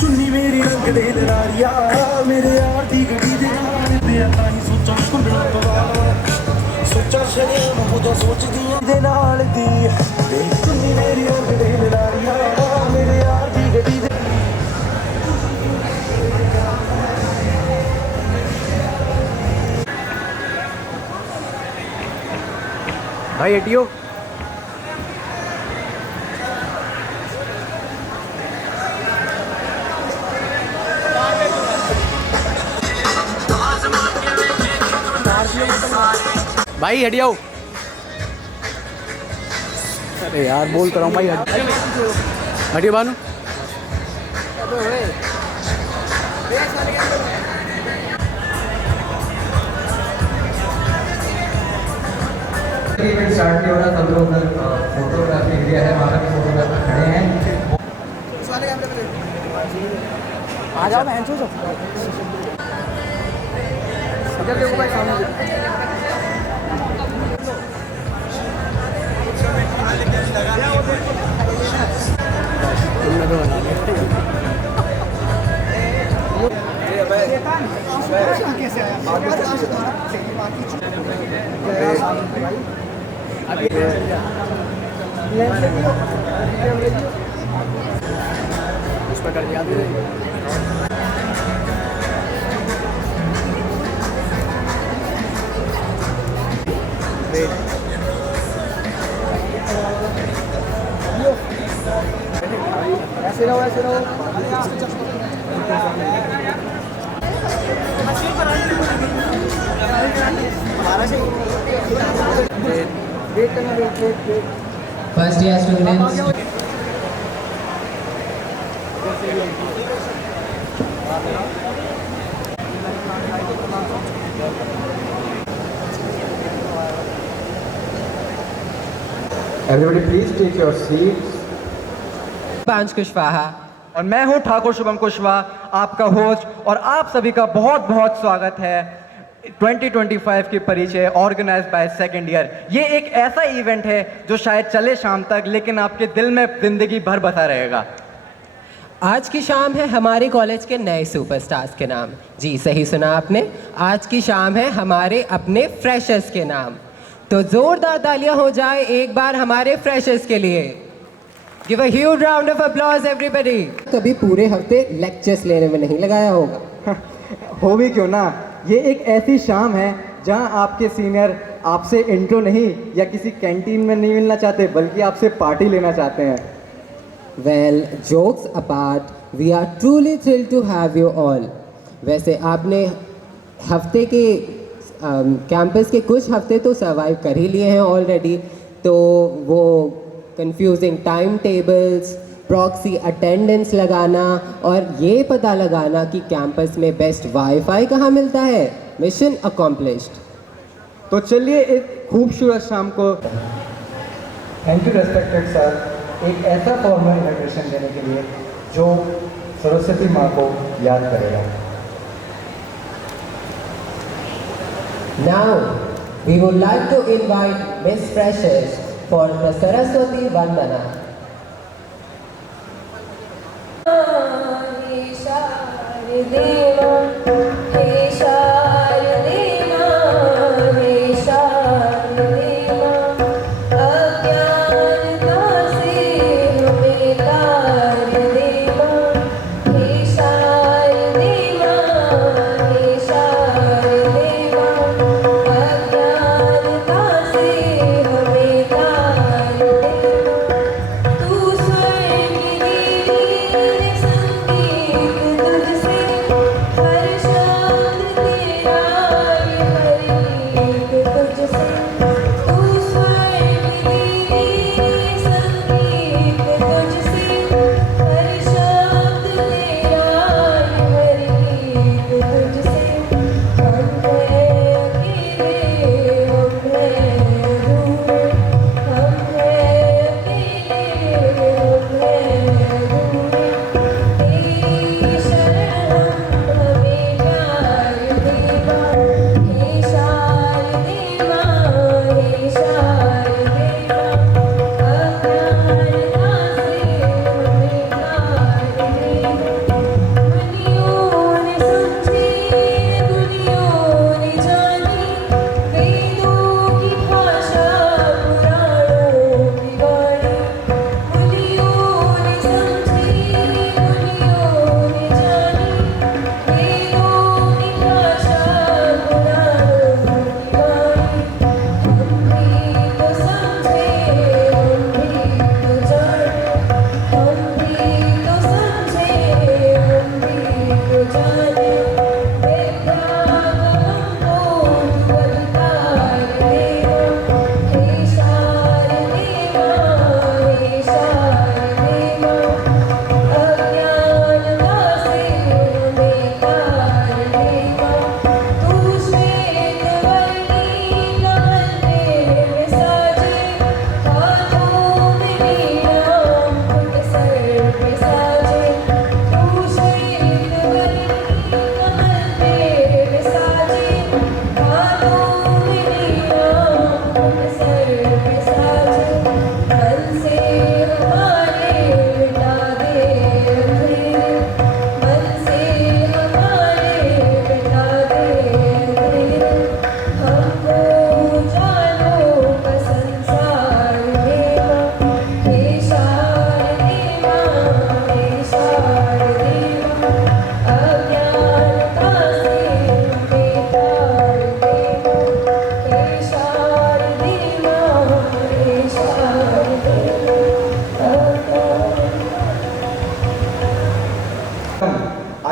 चुन्नी मेरी रंग दे दरारिया मेरे यार दी गड्डी दे नाल ते ताई सोचा कुंडला पवा सोचा शरे मुझे सोचदी दे नाल दी चुन्नी मेरी रंग दे दरारिया मेरे यार दी गड्डी दे भाई हटियो भाई हट जाओ। अरे यार बोल कर रहा हूँ भाई हटियो बानू। इवेंट स्टार्ट नहीं हो रहा सब लोग फोटोग्राफी एरिया है वहाँ पे फोटोग्राफर खड़े हैं। आ जाओ मैं उसमें कर दिया ऐसे रहो ऐसे रहो। First year students Everybody please take your seats. पांच कुशवाहा और मैं हूं ठाकुर शुभम कुशवाहा, आपका होस्ट, और आप सभी का बहुत बहुत स्वागत है 2025 की परिचय ऑर्गेनाइज्ड बाय सेकंड ईयर। ये एक ऐसा इवेंट है जो शायद चले शाम तक, लेकिन आपके दिल में जिंदगी भर बसा रहेगा। आज की शाम है हमारे कॉलेज के नए सुपरस्टार्स के नाम। जी सही सुना आपने, आज की शाम है हमारे अपने फ्रेशर्स के नाम। तो जोरदार तालियां हो जाए एक बार हमारे फ्रेशर्स के लिए। Give a huge round of applause everybody. कभी पूरे हफ्ते लेक्चर्स लेने में नहीं लगाया होगा। हो भी क्यों ना, ये एक ऐसी शाम है जहां आपके सीनियर आपसे इंट्रो नहीं या किसी कैंटीन में नहीं मिलना चाहते, बल्कि आपसे पार्टी लेना चाहते हैं। Well jokes apart, we are truly thrilled to have you all. वैसे आपने हफ्ते के कैंपस के कुछ हफ्ते तो सर्वाइव कर ही लिए हैं ऑलरेडी, तो वो confusing time tables, proxy attendance लगाना और ये पता लगाना कि कैंपस में बेस्ट वाईफाई कहाँ मिलता है, मिशन अकॉम्प्लिश्ड। तो चलिए एक खूबसूरत शाम को थैंक यू रेस्पेक्टेड सर एक ऐसा फॉर्मल इनविटेशन देने के लिए जो सरस्वती माँ को याद करेगा। Now we would like to invite Miss Freshers for the Saraswati Vandana.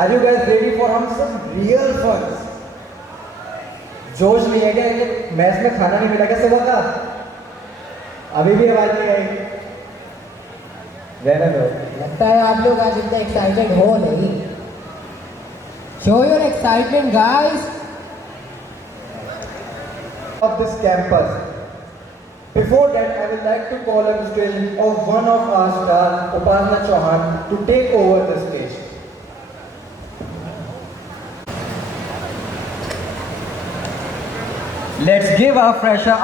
Are you guys ready for some real fun? जोश नहीं है क्या कि मैच में खाना नहीं मिला क्या सुबह का? अभी भी आवाज नहीं आई। रहने दो। लगता है आप लोग आज इतना एक्साइटेड हो नहीं। Show your excitement, guys. Of this campus. Before that, I would like to call on the stage of one of our stars, Upasana Chauhan, to take over the stage. Let's give our fresher.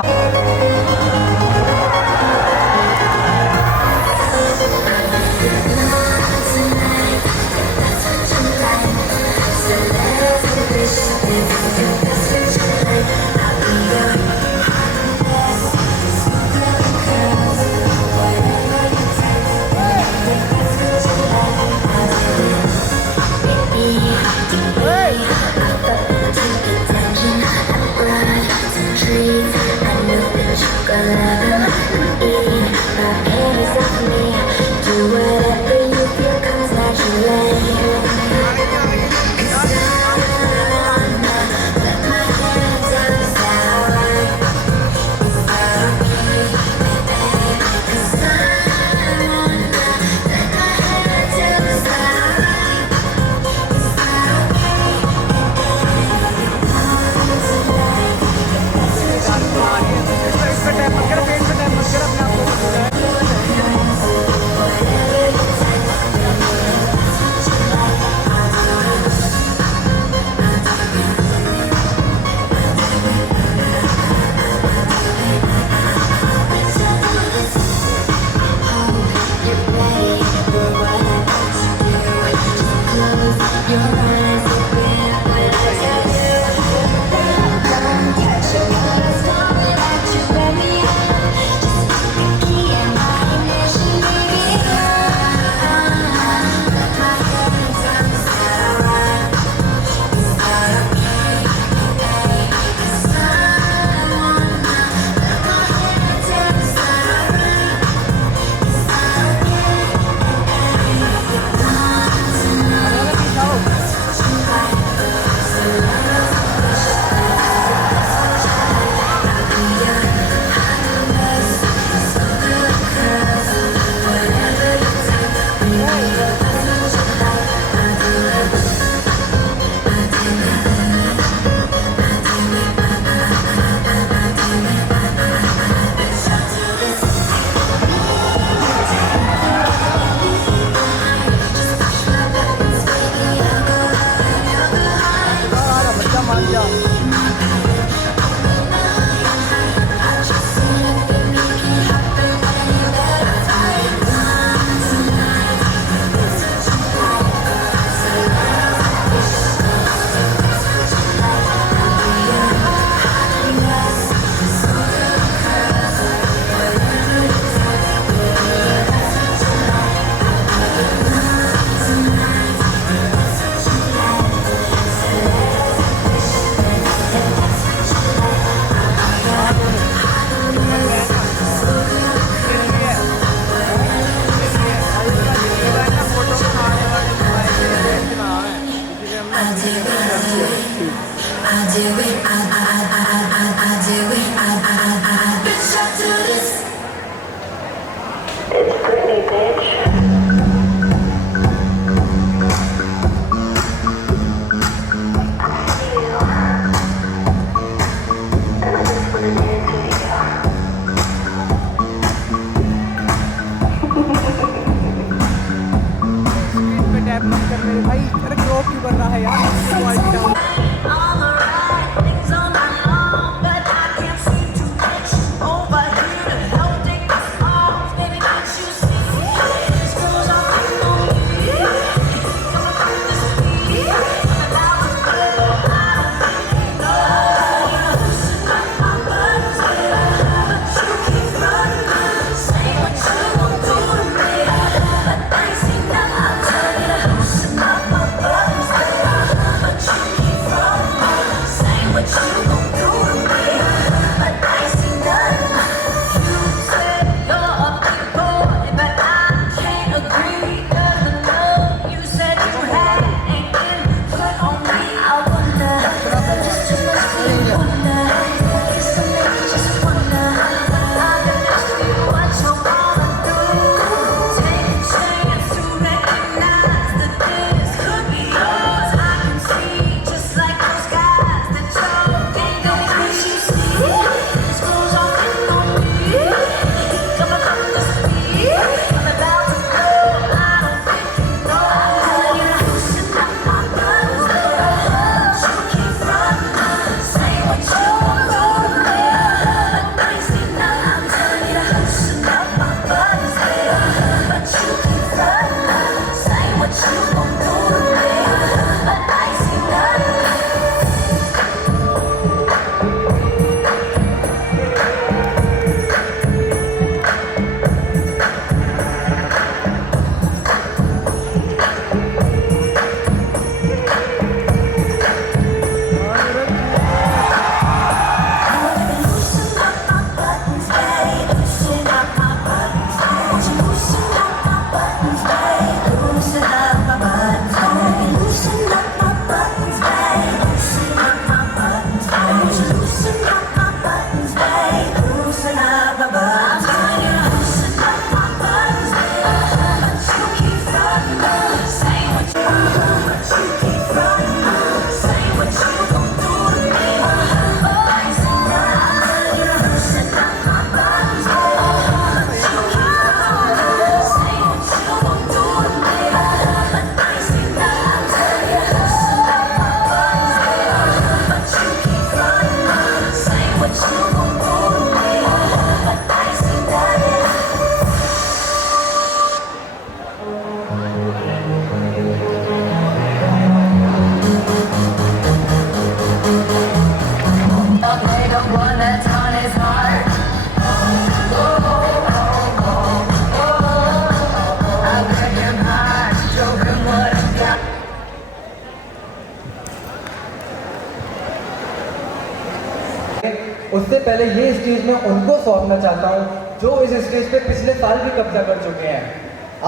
उससे पहले ये stage में उनको सौंपना चाहता हूँ जो इस स्टेज पे पिछले साल भी कब्जा कर चुके हैं।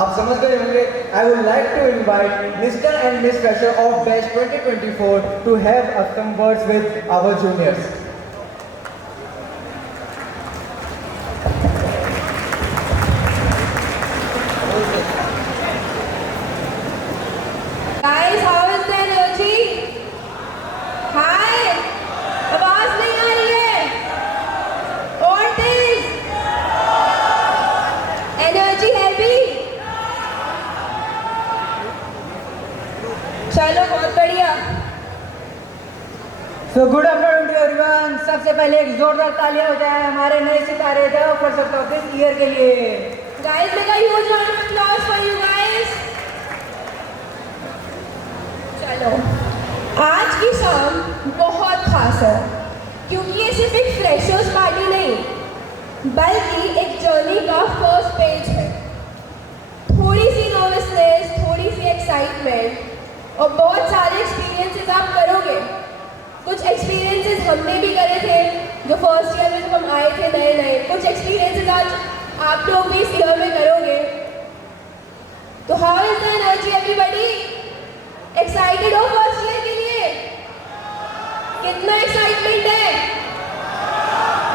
आप समझ गए होंगे। I would like to invite mister and miss fresher of batch 2024 to have some words with our juniors. Guys, how is the energy? Hi. आवाज नहीं आ रही है। और तेज। Energy heavy. चलो बहुत बढ़िया। So good afternoon to everyone. सबसे पहले एक जोरदार तालियां हो जाए हमारे नए सितारे the first of this year के लिए। Guys, make a huge round of applause for you guys. चलो, आज की शाम बहुत खास है क्योंकि ये सिर्फ एक फ्रेशर्स पार्टी नहीं बल्कि एक जर्नी का फर्स्ट पेज है। थोड़ी सी नर्वसनेस, थोड़ी सी एक्साइटमेंट और बहुत सारे एक्सपीरियंसेस आप करोगे। कुछ एक्सपीरियंसेस हमने भी करे थे जो फर्स्ट ईयर में जब हम आए थे नए नए। कुछ एक्सपीरियंसेस आज आप लोग भी इस ईयर में करोगे। तो how is the energy everybody? Excited हो फर्स्ट ईयर के लिए? कितना एक्साइटमेंट है?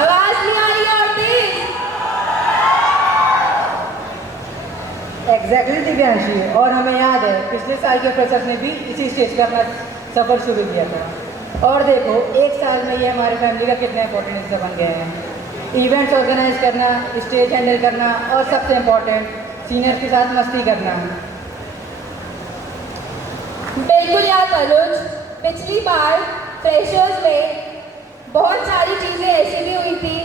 आवाज नहीं आ रही है और तेज। एग्जैक्टली दिव्यांशी, और हमें याद है पिछले साल के फ्रेशर्स ने भी इसी स्टेज का अपना सफ़र शुरू किया था। और देखो एक साल में ये हमारी फैमिली का कितना इंपॉर्टेंट हिस्सा बन गए हैं। इवेंट्स ऑर्गेनाइज करना, स्टेज हैंडल करना और सबसे इम्पोर्टेंट सीनियर्स के साथ मस्ती करना। बिल्कुल यार अनुज, पिछली बार फ्रेशर्स में बहुत सारी चीज़ें ऐसी भी हुई थी,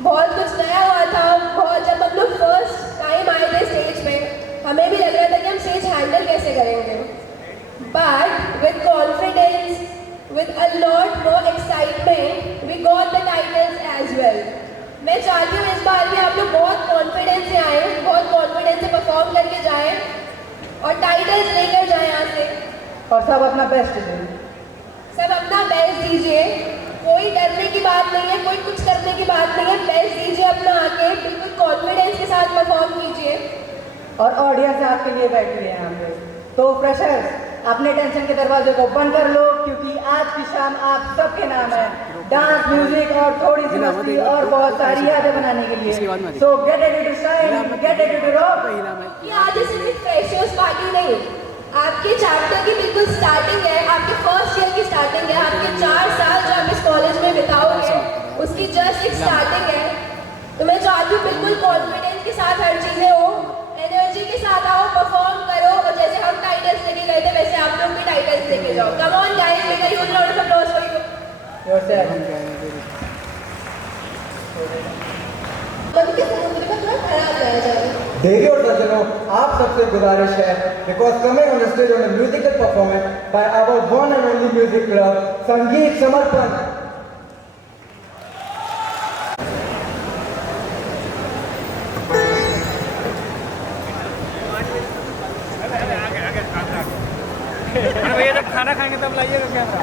बहुत कुछ नया हुआ था। बहुत जब हम लोग फर्स्ट टाइम आए थे स्टेज पे हमें भी लग रहा था कि हम स्टेज हैंडल कैसे करेंगे। But with confidence, with a lot more excitement, we got the titles as well. मैं चाहती हूँ इस बार भी आप लोग बहुत कॉन्फिडेंस से आए, बहुत कॉन्फिडेंस से परफॉर्म करके जाएं और टाइटल्स लेकर जाएं यहाँ से। और सब अपना बेस्ट दें। सब अपना बेस्ट दीजिए, कोई डरने की बात नहीं है, कोई कुछ करने की बात नहीं है। बेस्ट दीजिए अपना आके, बिल्कुल कॉन्फिडेंस के साथ परफॉर्म कीजिए। और ऑडियंस आपके लिए बैठी है यहाँ पे। तो फ्रेशर्स अपने टेंशन के दरवाजे को बंद कर लो क्योंकि आज की शाम आप सबके नाम है। डांस, म्यूजिक और थोड़ी सी मस्ती और बहुत सारी यादें बनाने के लिए। So get ready to shine, get ready to rock. ये आज सिर्फ फ्रेशर्स पार्टी नहीं, आपके चैप्टर की बिल्कुल स्टार्टिंग है, आपके फर्स्ट ईयर की स्टार्टिंग है। आपके 4 साल जो आप इस कॉलेज में बिताओगे उसकी जस्ट एक स्टार्टिंग है। तो मैं चाहती हूँ बिल्कुल कॉन्फिडेंस के साथ हर चीज़ें हो, एनर्जी के साथ आओ, परफॉर्म करो और जैसे हम टाइटल्स लेके गए थे वैसे आप लोग भी टाइटल्स लेके जाओ। Come on guys, make a huge round of applause for you. कभी समुद्र का थोड़ा खराब जाया जाए। देवी और सज्जनों, आप सबसे गुजारिश है because coming on stage on a musical performance by our one and only music club संगीत समर्पण। भैया जब खाना खाएंगे तब लाइएगा कैमरा।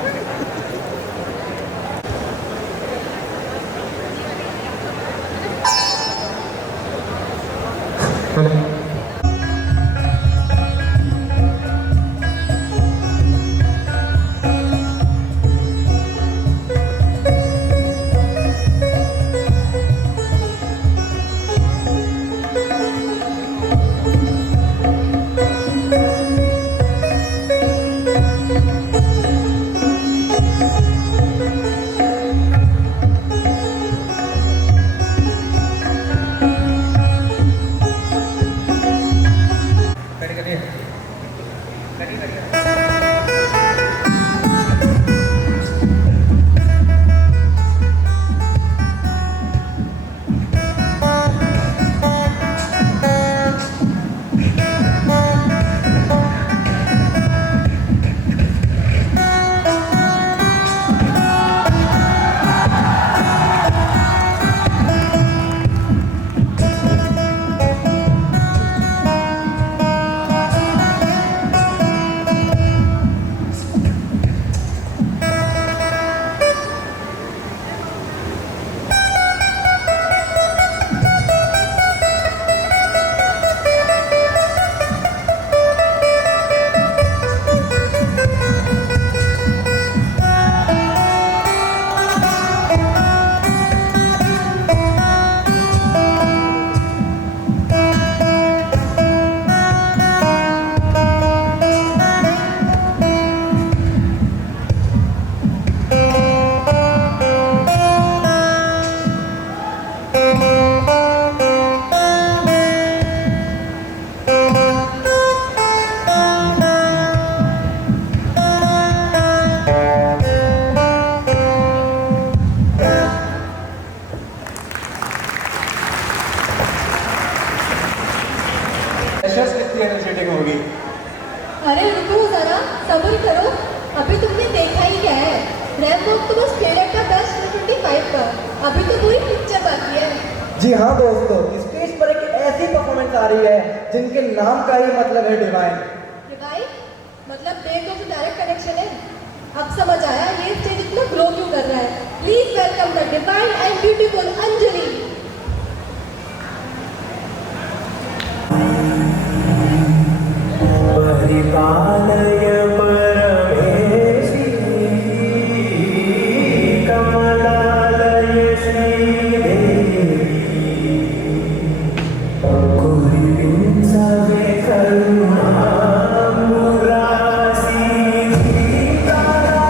अरे रुको ज़रा, सब्र करो, अभी तुमने देखा ही क्या है। रैम वॉक तो बस ट्रेलर का 10/25 का, अभी तो पूरी पिक्चर बाकी है। जी हाँ दोस्तों, स्टेज पर एक ऐसी परफॉर्मेंस आ रही है जिनके नाम का ही मतलब है डिवाइन। डिवाइन मतलब देव तो डायरेक्ट कनेक्शन है। अब समझ आया ये स्टेज इतना ग्लो क्यों कर रहा है। Please welcome the divine and beautiful Anjali. परिपालय परमेशी कमलालय श्रीदेवी कुरिपिंसवे करुणा मुरासी तारा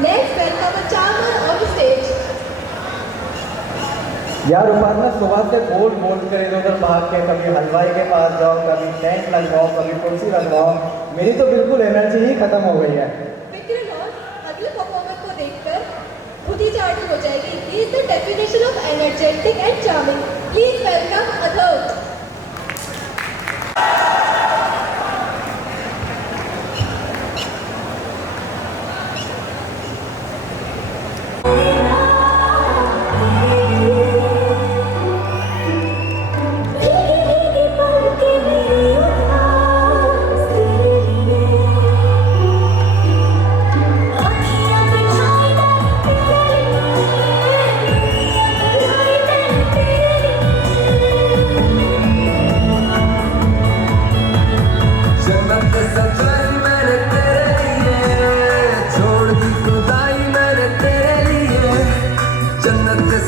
Let's welcome a charmer on the stage. यार उपासना सुबह से बोल बोल कर इधर उधर भाग के कभी हलवाई के पास जाओ, कभी टेंट लगवाओ, कभी कुर्सी लगवाओ, मेरी तो बिल्कुल एनर्जी ही खत्म हो गई है। फिक्र नॉट, अगले परफॉर्मेंस को देखकर खुद ही चार्टिंग हो जाएगी। He is the definition of energetic and charming. Please welcome Adhar.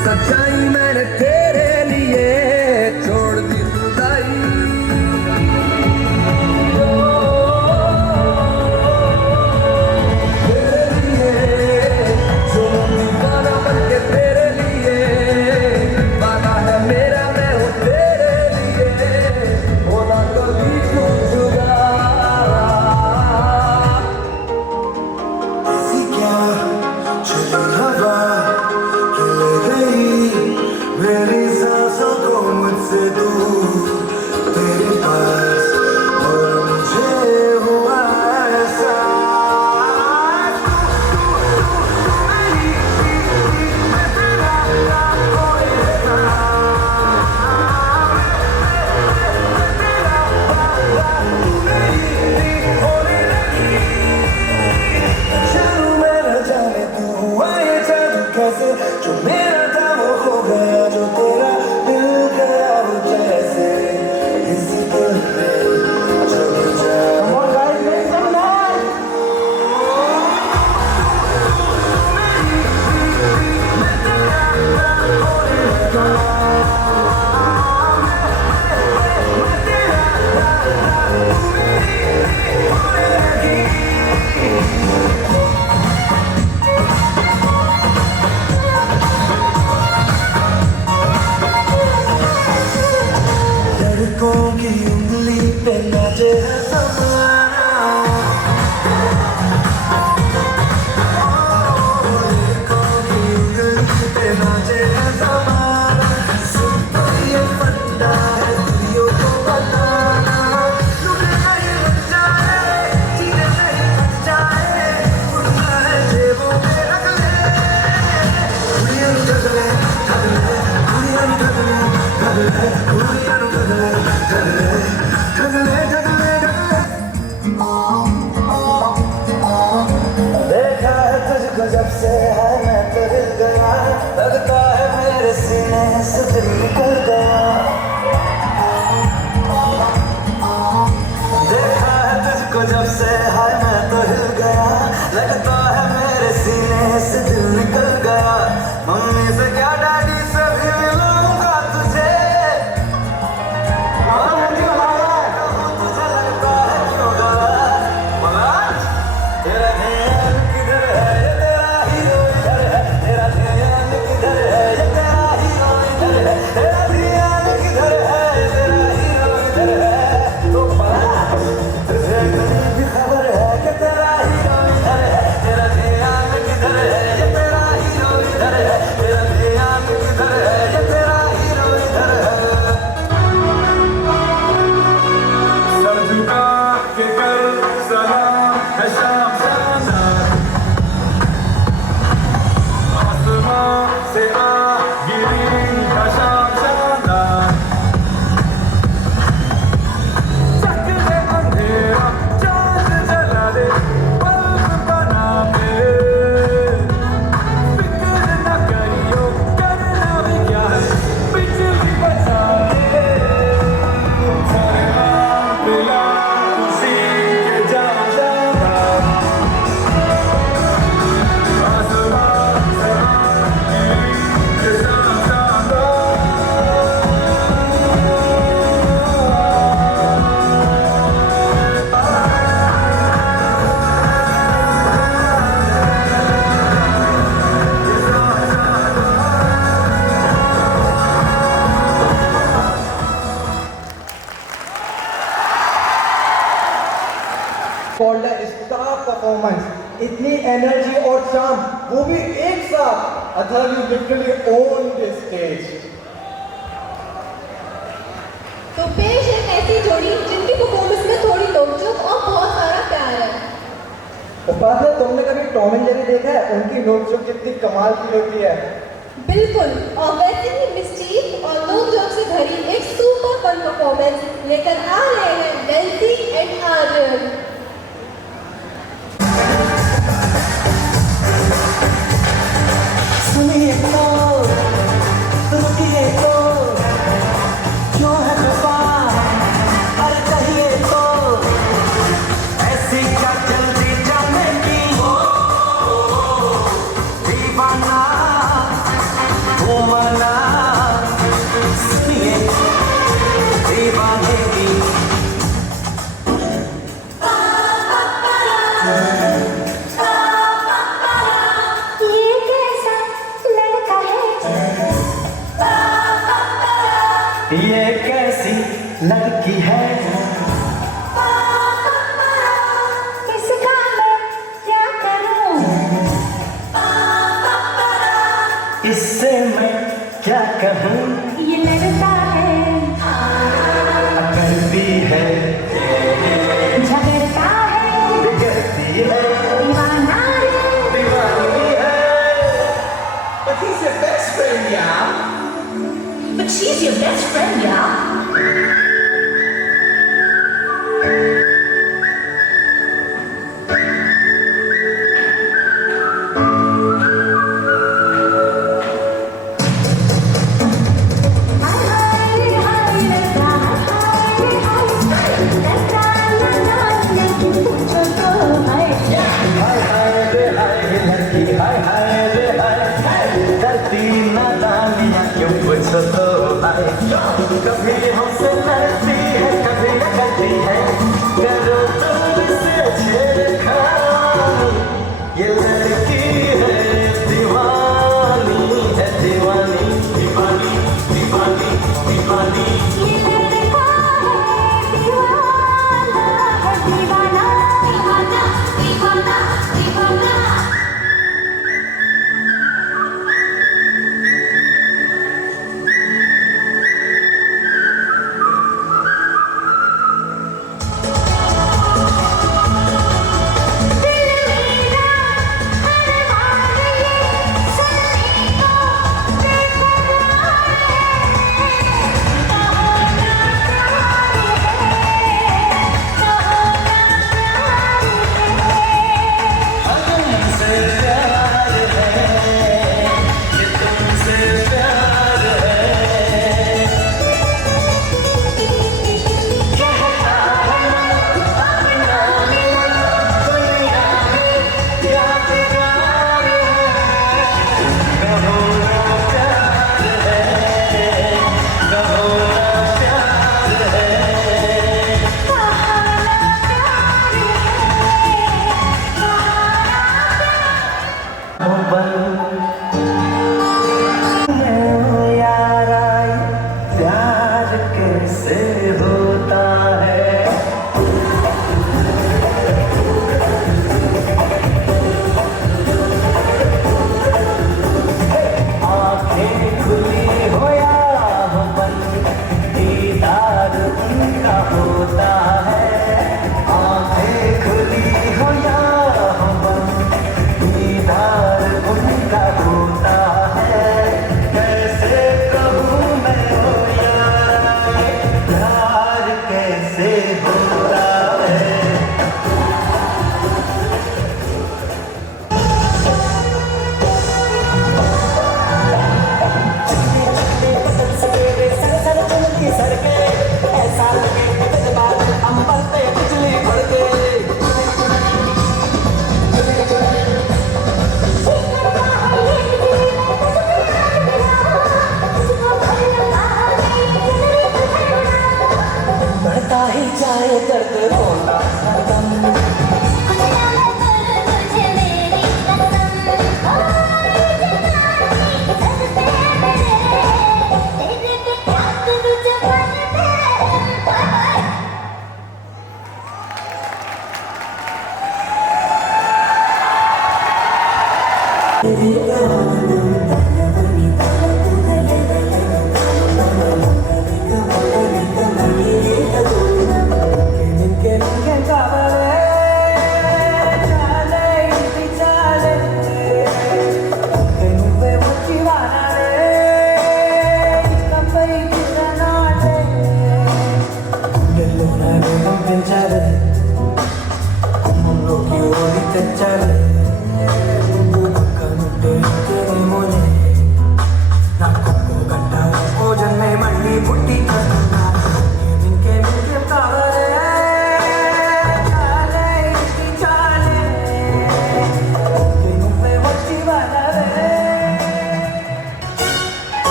सच्चाई मैंने तेरे लिए छोड़ दी खुदाई, तेरे लिए जो दीवाना बन के तेरे लिए वादा है मेरा, मैं हूँ तेरे लिए होना कभी तू जुदा। ऐसी क्या चली हवा मेरी सांसों को मुझसे दूर तेरे पास, और मुझे हुआ ऐसा शुरू में न जाने तू हुआ ये जादू कैसे, जो मेरा था वो खो गया, जो तेरा दिल गया वो जैसे इस दिल में जग जा। लड़कों की उंगली पे नाचे है ज़माना, लड़कों की उंगली पे नाचे है ज़माना, सुन तो ये फंडा है दुनिया को बताना, लुटे नहीं लग जाए, जीने नहीं लग जाए, उड़ना है जेबों में रख ले, दुनिया नु ठग ले, ठग ले, दुनिया नु ठग ले, ठग ले, दुनिया नु ठग ले, ठग ले, ठग ले, ठग ले, ठग ले। देखा है तुझको जब से है मैं तो हिल गया, लगता है मेरे सीने से दिल निकल गया। देखा है तुझको जब से है मैं तो हिल गया, लगता है मेरे सीने से दिल निकल गया। मम्मी से क्या डैडी से भी मिलूंगा तुझे, तुझे लगता है क्यों गवा, तेरा ध्यान किधर है, ये तेरा हीरो इधर है, तेरा ध्यान किधर है, ये तेरा हीरो इधर है, तेरा ध्यान किधर वो भी एक साथ। I thought you literally owned this stage. तो पेश एक ऐसी जोड़ी जिनकी परफॉर्मेंस में थोड़ी नोकझोंक और बहुत सारा प्यार है। उपाध्याय, तुमने कभी टॉम एंड जेरी देखा है? उनकी नोकझोंक कितनी कमाल की होती है। बिल्कुल, और वैसे ही मिस्टीक और नोकझोंक से भरी एक सुपर फन परफॉर्मेंस लेकर आ रहे हैं डेल्सी एंड आर्यन। सुनिए तो, रुकिए तो, क्यों है खफा? अरे कहिए तो, ऐसी क्या जल्दी जाने की? दीवाना, घूमना, सुनिए, दीवाने की। ये कैसा लड़का है, ये कैसी लड़की है? इसका मैं क्या करूं? इससे मैं क्या कहूँ? ये लड़का है, करती है, झगड़ता है, बिगड़ती है, दीवाना है। दीवानी है। But he's your best friend, yeah. But she's your best friend, yeah. हाय हाय हाय लड़का, हाय हाय लड़का, लड़का लेकिन पूछो तो हाय। हाय हाय रे हाय लड़की, हाय हाय रे हाय, करती नादानियाँ क्यों पूछो तो हाय। कभी हमसे लड़ती है, कभी करती है, करो तुमसे छेड़खानी। ये लड़की है दीवानी, है दीवानी, दीवानी, दीवानी, दीवानी। ये लड़का है दीवाना, है दीवाना, दीवाना, दीवाना, दीवाना। तुमसे प्यार है, ये तुमसे प्यार है। कहता है अपना दुनिया में क्या प्यार है। कहो ना प्यार है, कहो ना प्यार है। यारा प्यार कैसे होता है? आंखें खुली हो या हो बंद, दीदार उनका होता है। आंखें खुली हो या हो बंद, दीदार उनका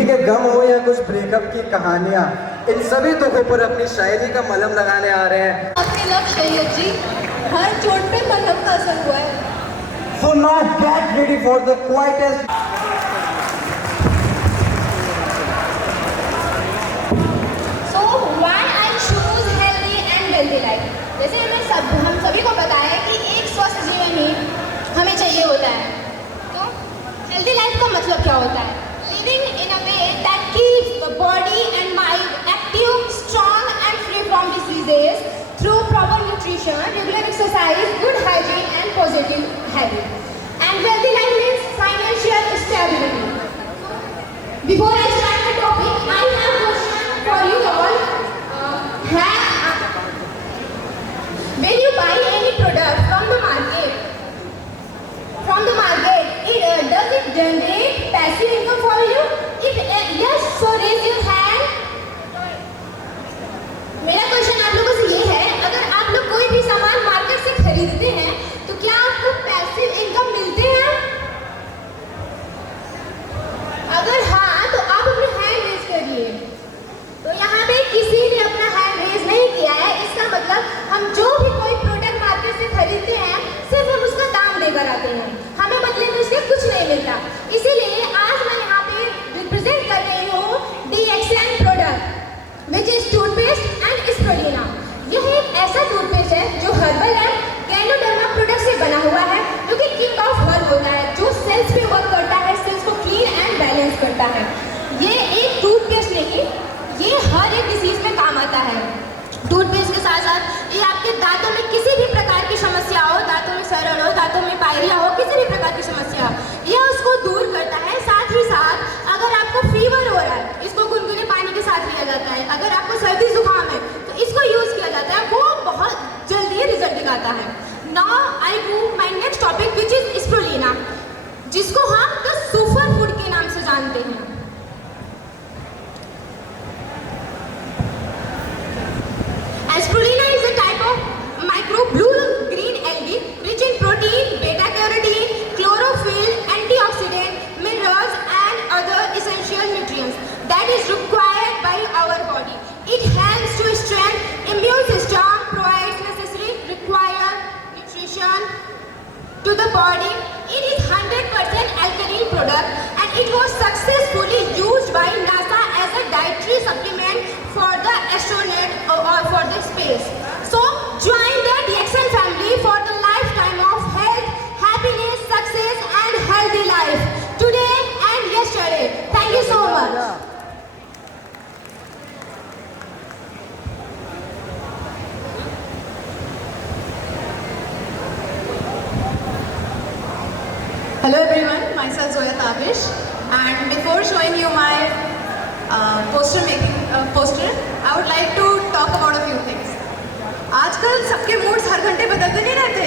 किसी के गम हो या कुछ ब्रेकअप की कहानियाँ, इन सभी दुखों पर अपनी शायरी का मलहम लगाने आ रहे हैं। आपके लव सैयद जी, हर चोट पे मलहम का असर हुआ है। So now get ready for the quietest So why I choose healthy and wealthy life? जैसे हम सभी को पता है कि एक स्वस्थ जीवन ही हमें चाहिए होता है। तो हेल्दी लाइफ का मतलब क्या होता है? Living in a way that keeps the body and mind active, strong and free from diseases through proper nutrition, regular exercise, good hygiene and positive habits. And wealthy life means financial stability. Before I start the topic, I have a question for you all. When you buy any product from the market, does it generate passive income for you? If yes, so raise your hand. मेरा question आप लोगों से ये है, अगर आप लोग कोई भी सामान मार्केट से खरीदते हैं तो क्या आपको पैसिव इनकम मिलते हैं? अगर हाँ तो आप अपने हैंड रेज करिए। तो यहाँ पे किसी ने अपना हैंड रेज नहीं किया है, इसका मतलब हम जो भी कोई प्रोडक्ट मार्केट से खरीदते हैं सिर्फ हम उसका दाम देकर आते हैं, हमें बदले में उससे कुछ नहीं मिलता। इसीलिए आज मैं यहाँ पे रिप्रेजेंट कर रही हूँ DXN product which is toothpaste and spirulina. यह एक ऐसा टूथपेस्ट है जो हर्बल एंड गैनोडर्मा प्रोडक्ट से बना हुआ है, जो कि किंग ऑफ हर्ब होता है, जो सेल्स पे वर्क करता है, सेल्स को क्लीन एंड बैलेंस करता है। ये एक टूथपेस्ट नहीं, ये हर एक डिसीज में काम आता है। टूथपेस्ट के साथ साथ ये आपके दांतों में किसी भी प्रकार की समस्या हो, दांतों में सड़न हो, दांतों में पायरिया हो, किसी भी प्रकार की समस्या हो, ये उसको दूर करता है। साथ ही साथ अगर आपको फीवर हो रहा है, इसको गुनगुने पानी के साथ लिया जाता है। अगर आपको सर्दी जुकाम है तो इसको यूज किया जाता है, वो बहुत जल्दी रिजल्ट दिखाता है। Now I go my next topic which is spirulina, जिसको हम द सुपर फूड के नाम से जानते हैं। Spirulina is a type of micro blue-green algae rich in protein, beta-carotene, chlorophyll, antioxidant, minerals, and other essential nutrients that is required by our body. It helps to strengthen immune system, provides necessary required nutrition to the body. It is 100% alkaline product and it was successfully used by NASA as a dietary supplement for the astronaut or for the space. So join the DXN family for the lifetime of health, happiness, success and healthy life today and yesterday. Thank you so much. Hello everyone, myself Zoya Tabish, and before showing you my poster, I would like to talk about a few things. आजकल सबके moods हर घंटे बदलते नहीं रहते,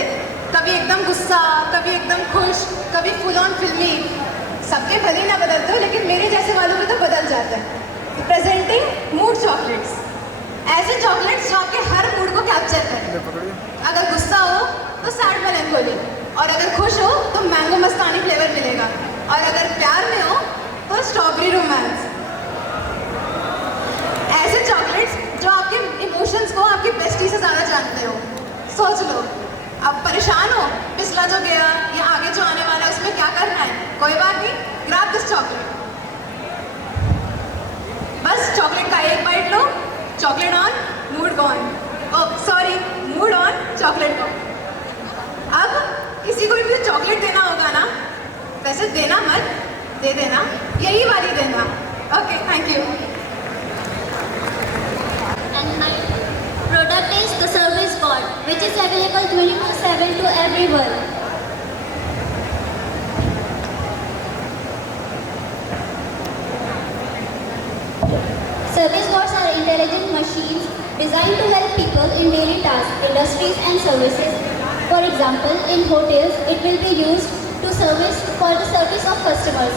कभी एकदम गुस्सा, कभी एकदम खुश, कभी फुल ऑन फिल्मी। सबके भले ही ना बदलते हो, लेकिन मेरे जैसे वालों में तो बदल जाते हैं। प्रेजेंटिंग मूड चॉकलेट्स, ऐसे चॉकलेट्स जो आपके हर मूड को कैप्चर करें। अगर गुस्सा हो तो सैड मेलंकोली, और अगर खुश हो तो मैंगो मस्तानी फ्लेवर मिलेगा, और अगर प्यार में हो तो स्ट्रॉबेरी रोमांस। ऐसे चॉकलेट्स जो आपके इमोशंस को आपकी बेस्टी से ज़्यादा जानते हो। सोच लो, अब परेशान हो, पिछला जो गया या आगे जो आने वाला है उसमें क्या करना है, कोई बात नहीं, ग्रैब दिस चॉकलेट। बस चॉकलेट का एक बाइट लो, chocolate on, mood gone. Oh sorry, mood on, chocolate gone. अब किसी को भी चॉकलेट देना होगा ना, वैसे देना मत, दे देना, यही वाली देना। Okay, thank you. And my product is the Service God, which is available 24/7 to everyone. Service bots are intelligent machines designed to help people in daily tasks, industries and services. For example, in hotels, it will be used to for the service of customers.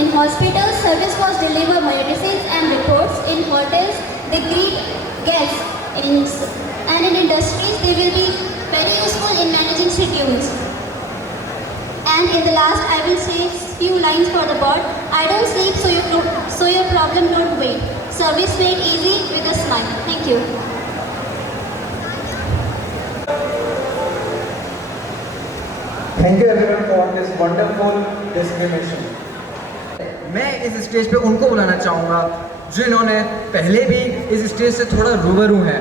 In hospitals, service bots deliver medicines and reports. In hotels, they greet guests. And in industries, they will be very useful in managing schedules. And in the last, I will say few lines for the bot. I don't sleep, service made easy with a smile. Thank you. Thank you everyone for this wonderful discrimination. मैं इस stage पे उनको बुलाना चाहूँगा जिन्होंने पहले भी इस स्टेज से थोड़ा रूबरू हैं.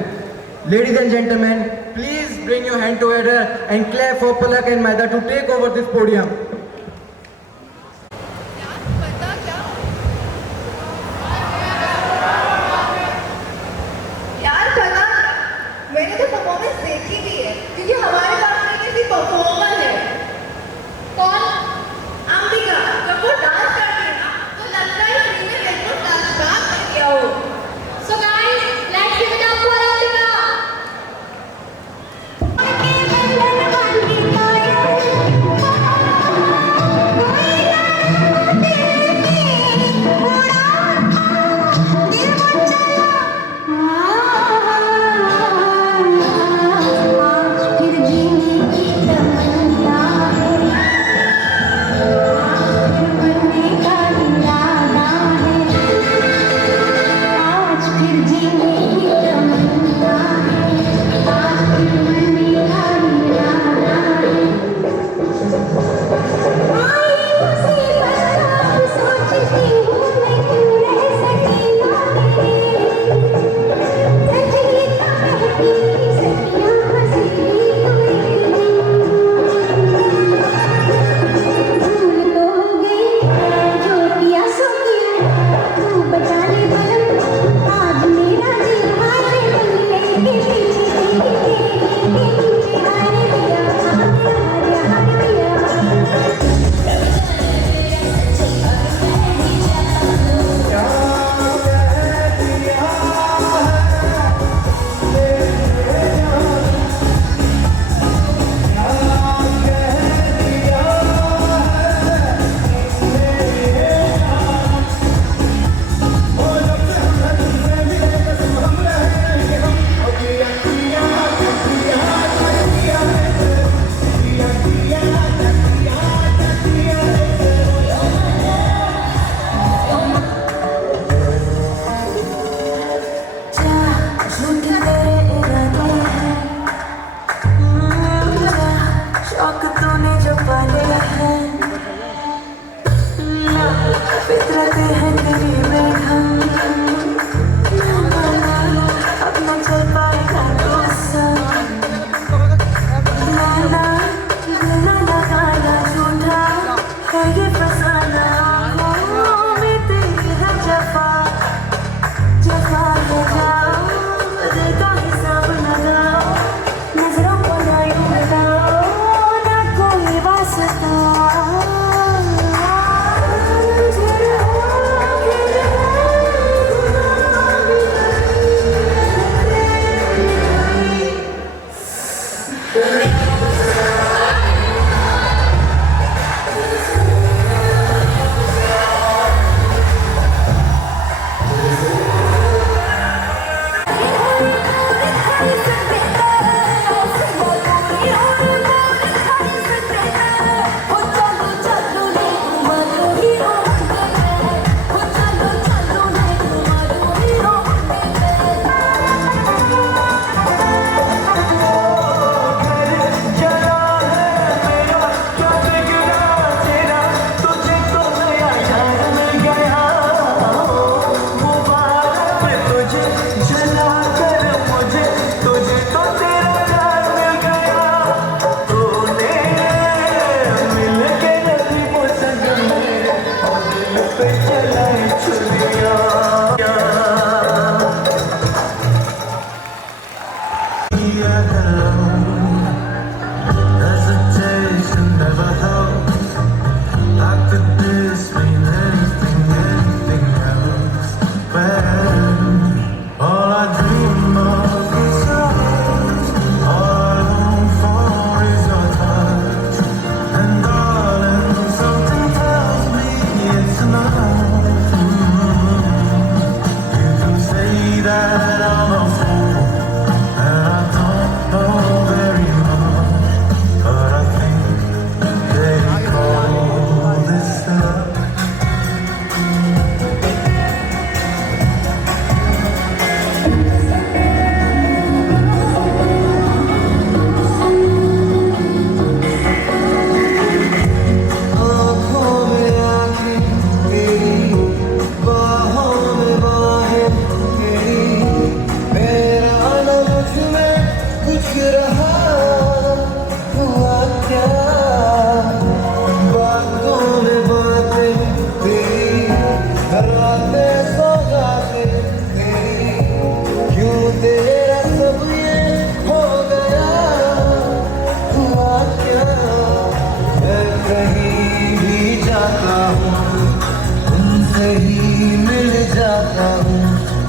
Ladies and gentlemen, please bring your hand together and clap for Palak and Maida to take over this podium. यार पता मैंने तो परफॉर्मेंस देखी भी है क्योंकि हमारे क्लास में किसी परफॉर्मर है. कौन? अंबिका. जब वो डांस करती है ना तो लगता है फ्री में बिल्कुल फ्लैशबैक मिल गया हो. So guys, let's give it up for Ambika. के बंधन बांध के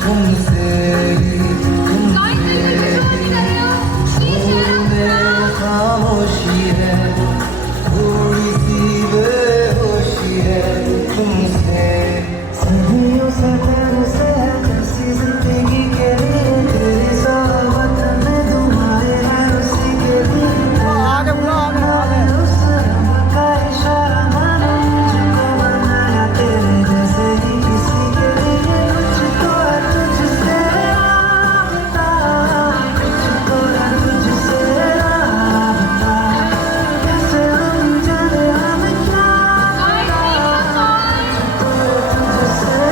तुमसे ही खामोशी है, थोड़ी सी बेहोशी है तुमसे। सदियों से प्यार से कैसी जिंदगी के लिए तेरी सोहबत में तुम्हारे है उसी के लिए। उस रब का इशारा मानो मुझको बनाया तेरे जैसे ही किसी के लिए। मुझको है तुझसे राबता, मुझको है तुझसे राबता, कैसे हम जाने हम क्या तुझसे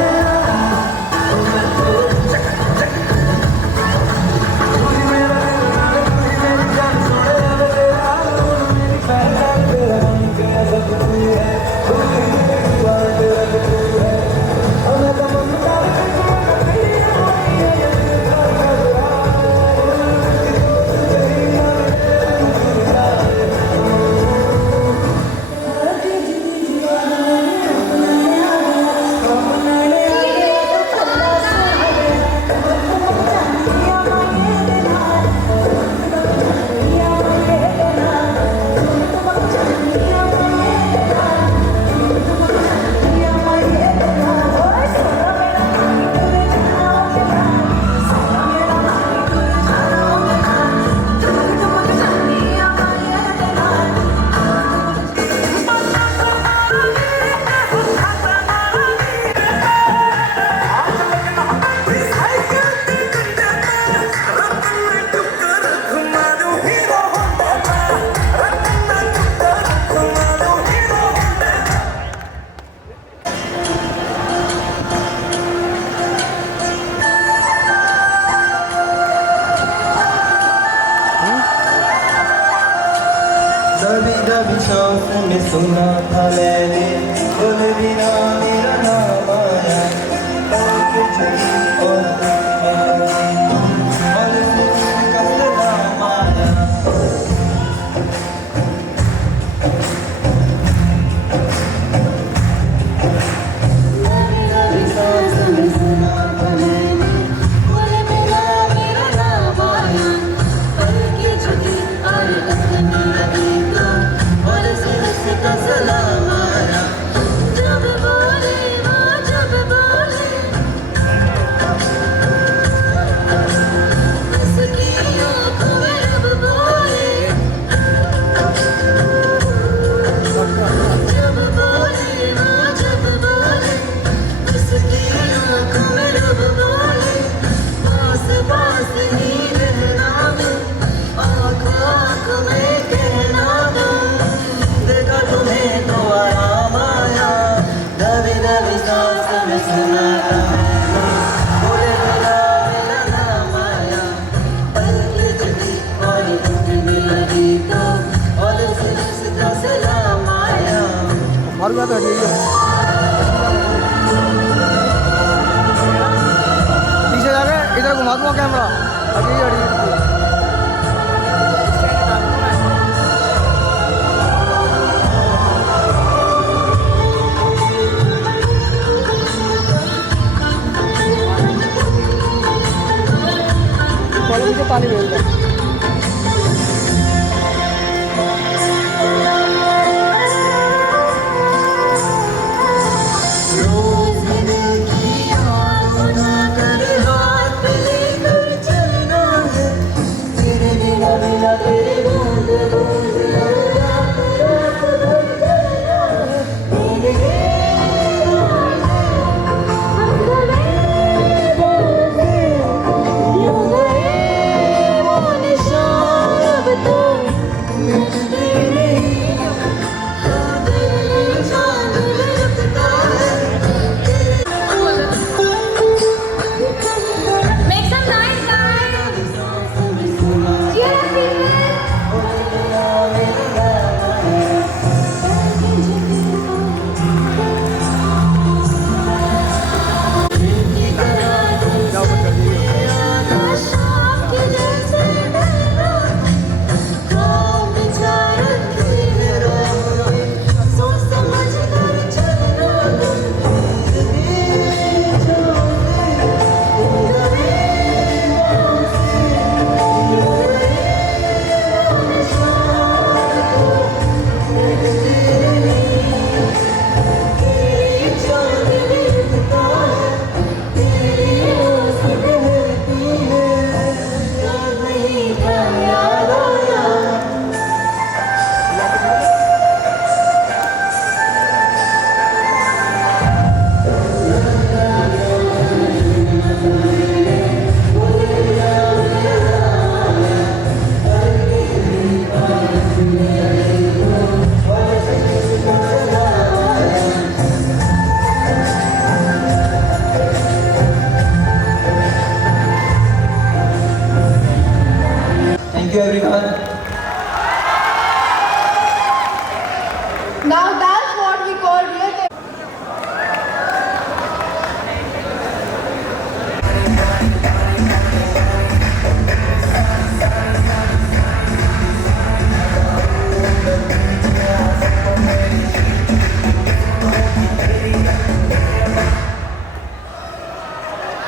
दबी दबी सांस में सुना था मैंने, बोले बिना मेरा नाम आया। पलक झड़ी और मैं लगी, और उसका सलाम आया। दबी दबी सांस में सुना था मैंने, बोले बिना मेरा नाम आया। पलक झड़ी और उसमें लगी और उसका सलाम आया। जब बोले वो जब बोले उसकी आँखों में रब बोले। जब बोले वो जब बोले उसकी आँखों में रब बोले। पास पास ही रहना में, आँखों आँखों में कहना दो। देखा तुम्हें तो आराम आया, दबी दबी सांस में सुना था मैंने, बोले बिना मेरा नाम आया। पलक झड़ी और उसमें लगी तो, और उसका सलाम आया। पीछे जाके इधर घुमा दूंगा कैमरा। अभी पानी भेज दो। रोज दिल की याद बना कर हाथ लेकर चलना है, तेरे बिना बिना तेरे बूंद बूंद रात रात भर चलना है। तेरे हम गए यूं गए वो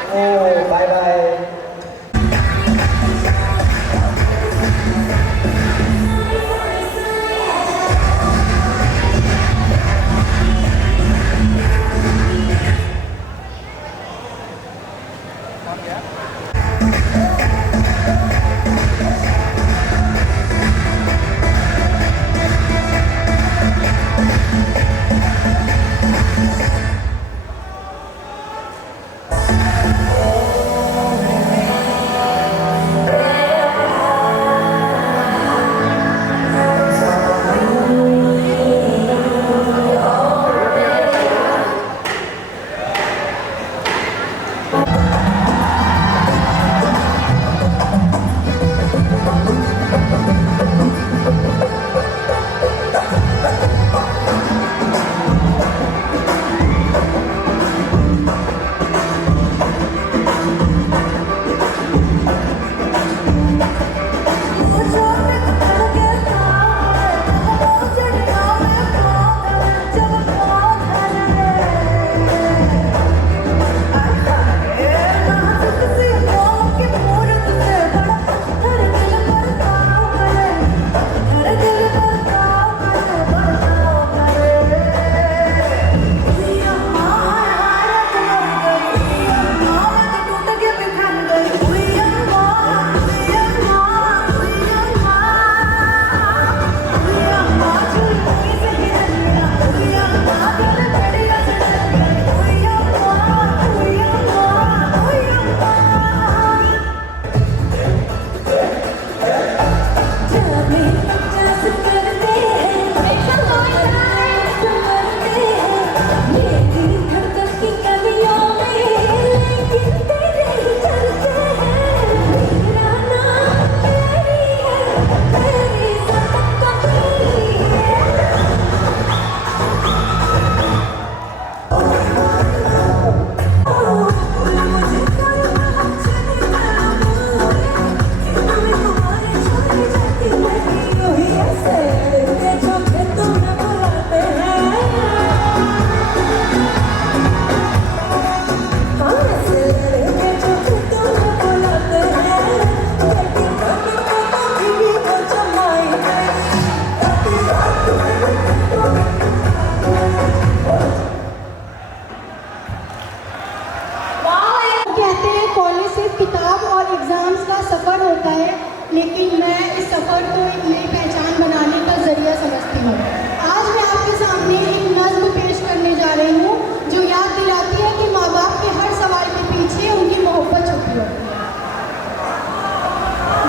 ओ बाय बाय। लेकिन मैं इस सफ़र को एक नई पहचान बनाने का ज़रिया समझती हूँ। आज मैं आपके सामने एक नज़्म पेश करने जा रही हूँ जो याद दिलाती है कि माँ बाप के हर सवाल के पीछे उनकी मोहब्बत छुपी होती है।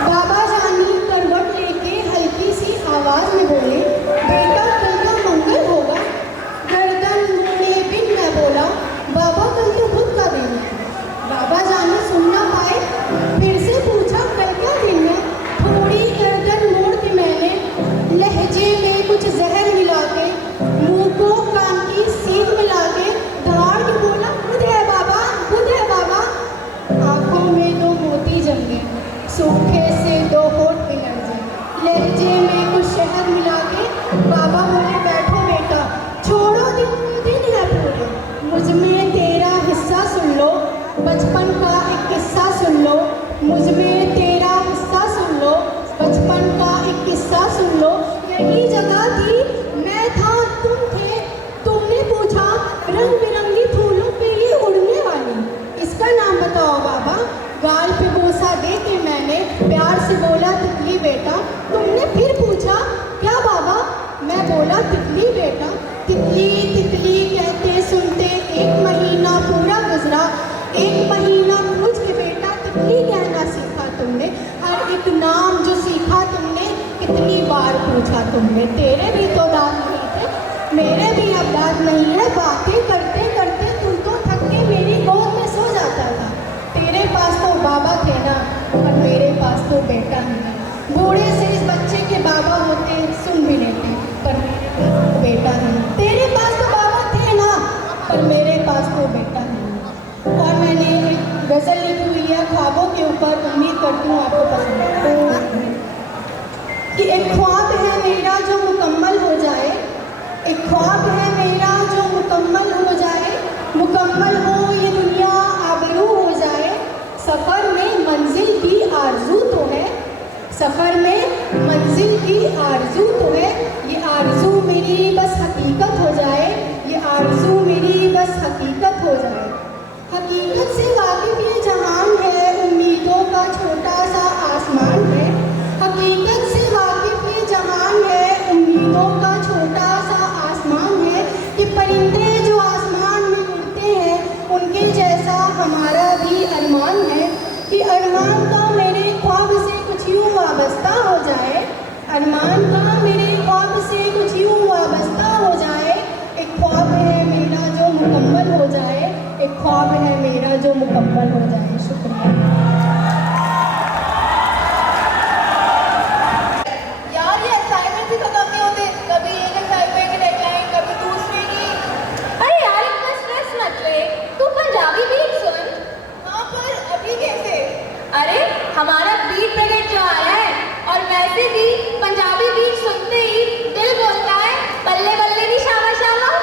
बाबा जानी करवट लेके हल्की सी आवाज़ में बोले, बेटा कल का मंगल होगा। गर्दन मोड़े बिन मैं बोला, बाबा कल तो बुध का दिन है। बाबा जानी सुन ना पाए, फिर से पूछा कल का दिन है। थोड़ी गर्दन मोड़ के मैंने लहजे में कुछ जहर मिला के, मुंह को कान की सीट मिला के दहाड़ के बोला, बुध है बाबा, बुध है बाबा। आंखों में दो मोती जमे, सूखे से दो होठ बिलड़ गए। लहजे में कुछ शहद मिला के बाबा बोले, बैठो बेटा, छोड़ो दिन है पूरे, मुझ में तेरा हिस्सा सुन लो, बचपन का एक किस्सा सुन लो। मुझ में तेरा हिस्सा सुन लो, बचपन का एक किस्सा सुन लो। यही जगह थी, मैं था, तुम थे। तुमने पूछा रंग बिरंगी फूलों पे ये उड़ने वाली, इसका नाम बताओ बाबा। गाल पे बोसा दे के मैंने प्यार से बोला, तितली बेटा। तुमने फिर पूछा क्या बाबा, मैं बोला तितली बेटा। तितली तितली कहते सुनते एक महीना पूरा गुजरा। एक महीना पूछ के बेटा तितली कहना सीखा तुमने। हर एक नाम जो सीखा तुमने, कितनी बार पूछा तुमने। तेरे भी तो दांत नहीं थे, मेरे भी अब दांत नहीं है। बातें करते करते तुम तो थक के मेरी गोद में सो जाता था। तेरे पास तो बाबा थे ना, और मेरे पास तो बेटा नहीं। बूढ़े से इस बच्चे के बाबा होते सुन भी लेते, पर मेरे पास तो बेटा नहीं। तेरे पास तो बाबा थे ना, पर मेरे पास तो बेटा नहीं। और मैंने एक गज़ल लिखी हुई है ख्वाबों के ऊपर, उम्मीद करती हूँ आपको पसंद है। कि एक ख्वाब है मेरा जो मुकम्मल हो जाए, एक ख्वाब है मेरा जो मुकम्मल हो जाए। मुकम्मल हो ये दुनिया आबरू हो जाए। जैसा हमारा भी अरमान है कि अरमान का मेरे ख्वाब से कुछ यूँ वाबस्ता हो जाए, अरमान का मेरे ख्वाब से कुछ यूँ वाबस्ता हो जाए। एक ख्वाब है मेरा जो मुकम्मल हो जाए, एक ख्वाब है मेरा जो मुकम्मल हो जाए। शुक्रिया। यार ये असाइनमेंट भी खत्म नहीं होते, कभी एक असाइनमेंट की डेडलाइन, कभी दूसरे की। अरे यार इतना स्ट्रेस मत ले, तू पंजाबी बीट सुन। हाँ पर अभी कैसे? अरे हमारा बीट ब्रिगेड जो आया है, और वैसे भी पंजाबी बीट सुनते ही दिल बोलता है बल्ले बल्ले नी शामा शामा।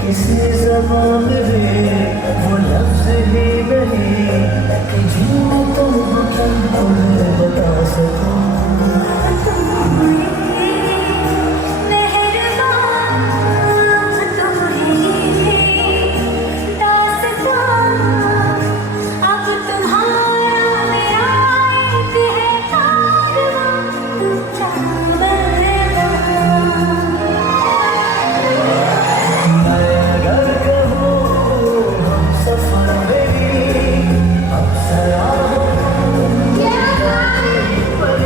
किसी ज़बान में वो लफ्ज़ ही नहीं कि जिनको तुम बता सको। Yeah.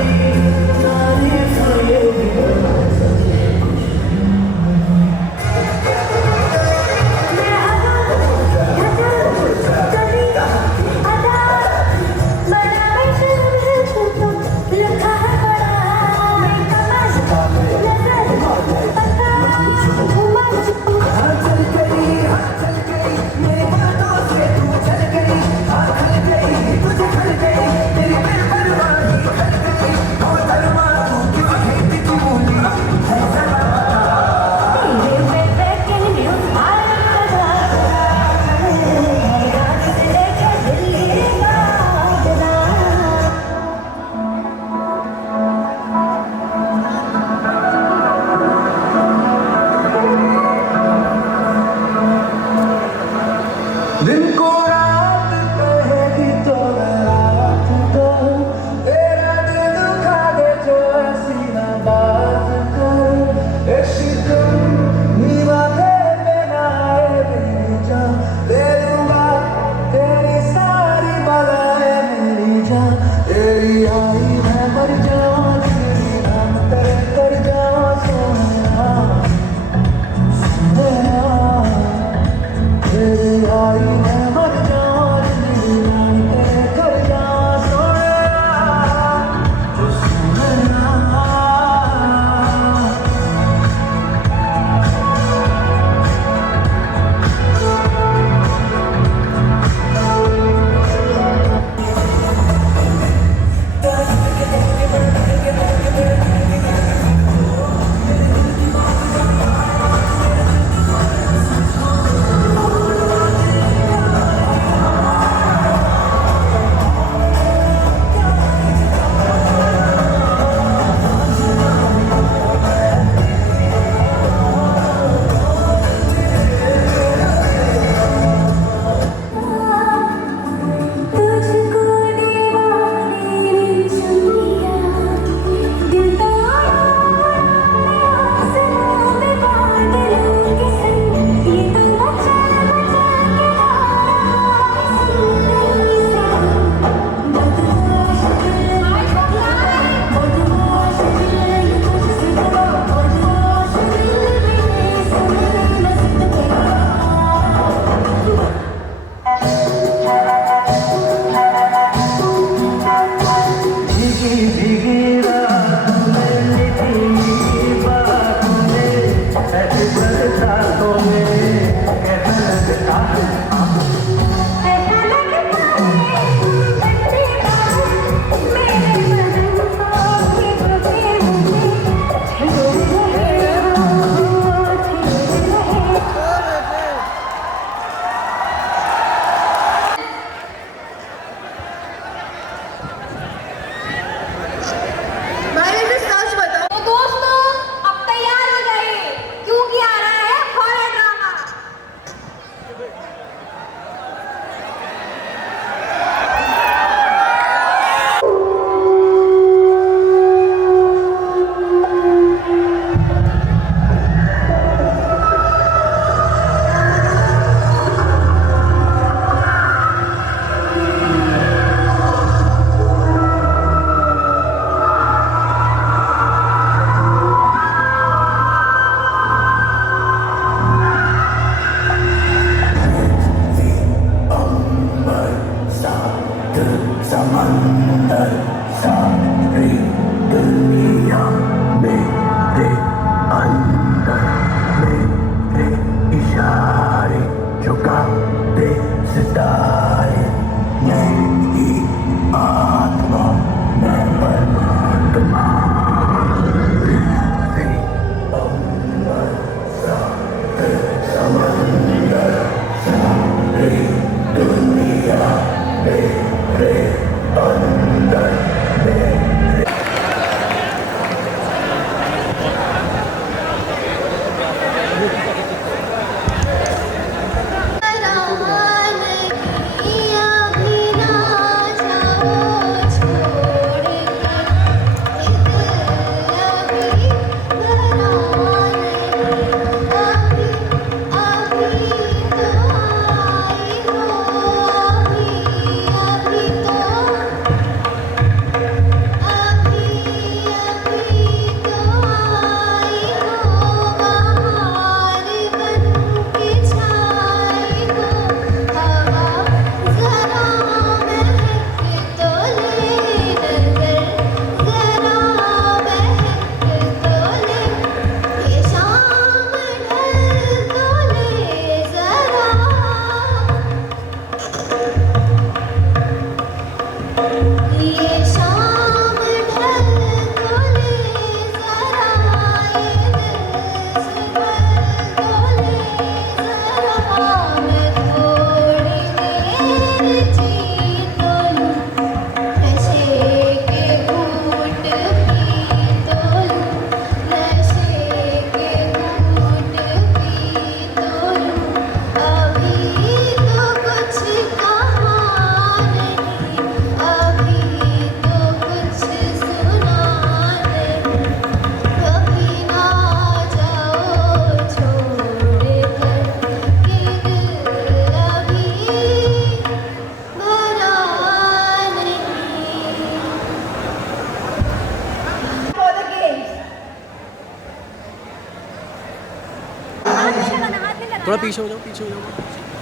थोड़ा पीछे हो जाओ, पीछे हो जाओ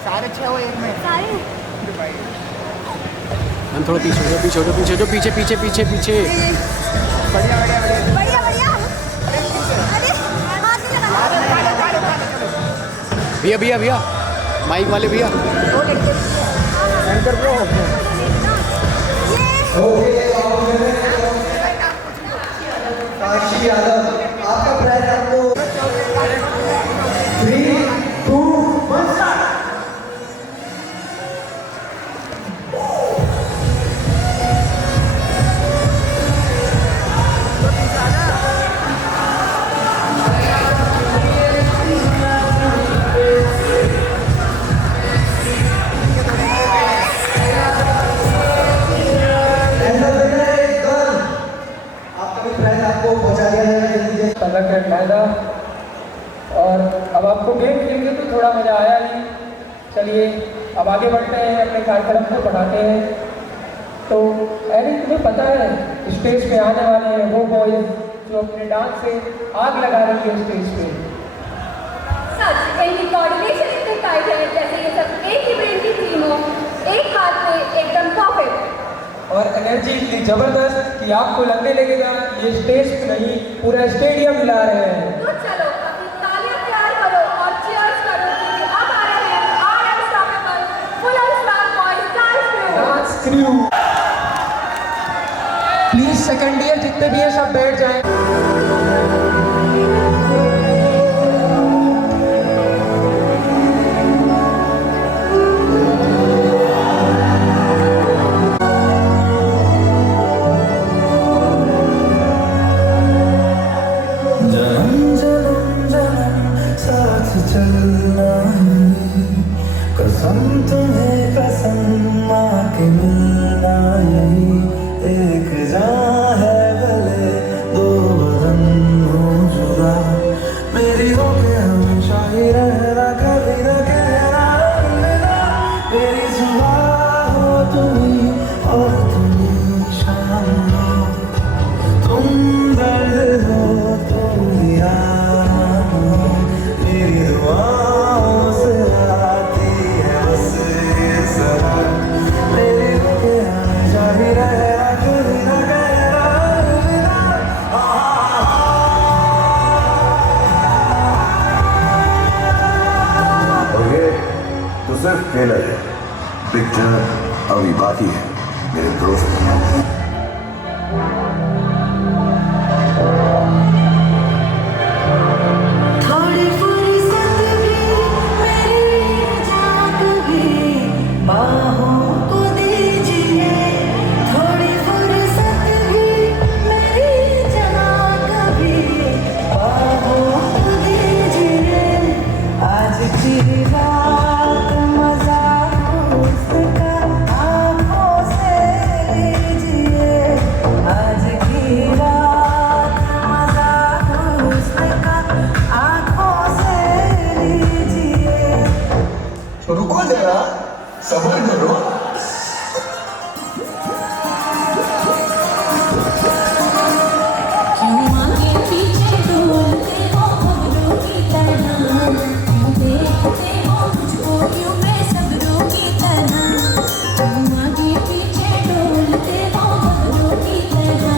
सारे 6 हो एक में मैम, थोड़ा पीछे हो जाओ, पीछे हो जाओ, पीछे हो जाओ, पीछे पीछे पीछे पीछे। बढ़िया बढ़िया बढ़िया बढ़िया अरे हाथ नहीं लगा भैया भैया भैया, माइक वाले भैया। Anchor bro. काशी यादव, आपका प्राइज आपको 3, 2, 1 स्टार्ट। और अब आपको गेम खेलेंगे तो थोड़ा मज़ा आया नहीं। चलिए अब आगे बढ़ते हैं, अपने कार्यक्रम को बढ़ाते हैं। तो एरिक, तुम्हें पता है स्टेज पे आने वाले हैं वो बॉयज जो अपने डांस से आग लगा रही है स्टेज पे। सच, इनकी कोऑर्डिनेशन इतनी टाइट है जैसे ये सब एक ही ब्रेन की टीम हो, एक हाथ में एकदम परफेक्ट। और एनर्जी इतनी ज़बरदस्त कि आपको लगने लगेगा ये स्टेज पे नहीं पूरा स्टेडियम हिला रहे हैं। तो चलो अपनी तालियां तैयार करो और चीयर्स करो क्योंकि अब आ रहे हैं are unstoppable full on star boys dance crew. Please second year जितने भी हैं सब बैठ जाएं। कसम तुम्हें कसम माँ के मिलना यही एक जान है भले दो बदन हो जुदा मेरी होके हमेशा ही रहना कभी न कहना अलविदा मेरी जुबान हो तुम्ही और तुम शाम हो तुम दर्द हो तुम यार हो मेरी दुआओं से आती है बस ये सदा मेरे होके हमेशा ही रहना कभी न कहना अलविदा और ये तो सिर्फ ट्रेलर है, पिक्चर अभी बाकी है मेरे दोस्त। थोड़ी फुर्सत भी मेरी जाग भी बाहों को दीजिए थोड़ी फुर्सत भी मेरी जाग भी बाहों को दीजिए आज की रात मजा उसका आँखों से लीजिए आज की रात मजा उसका आँखों से लीजिए। तो रुको जरा सब्र करो क्यों आगे पीछे डोलते हो खबरों की तरह क्यों देखते हो मुझको क्यों बेसब्रों की तरह क्यों आगे पीछे डोलते हो खबरों की तरह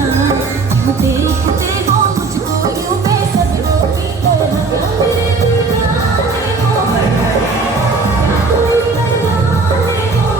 क्यों देखते हो मुझको क्यों बेसब्रों की तरह मेरे दीवाने हो कोई दीवाने हो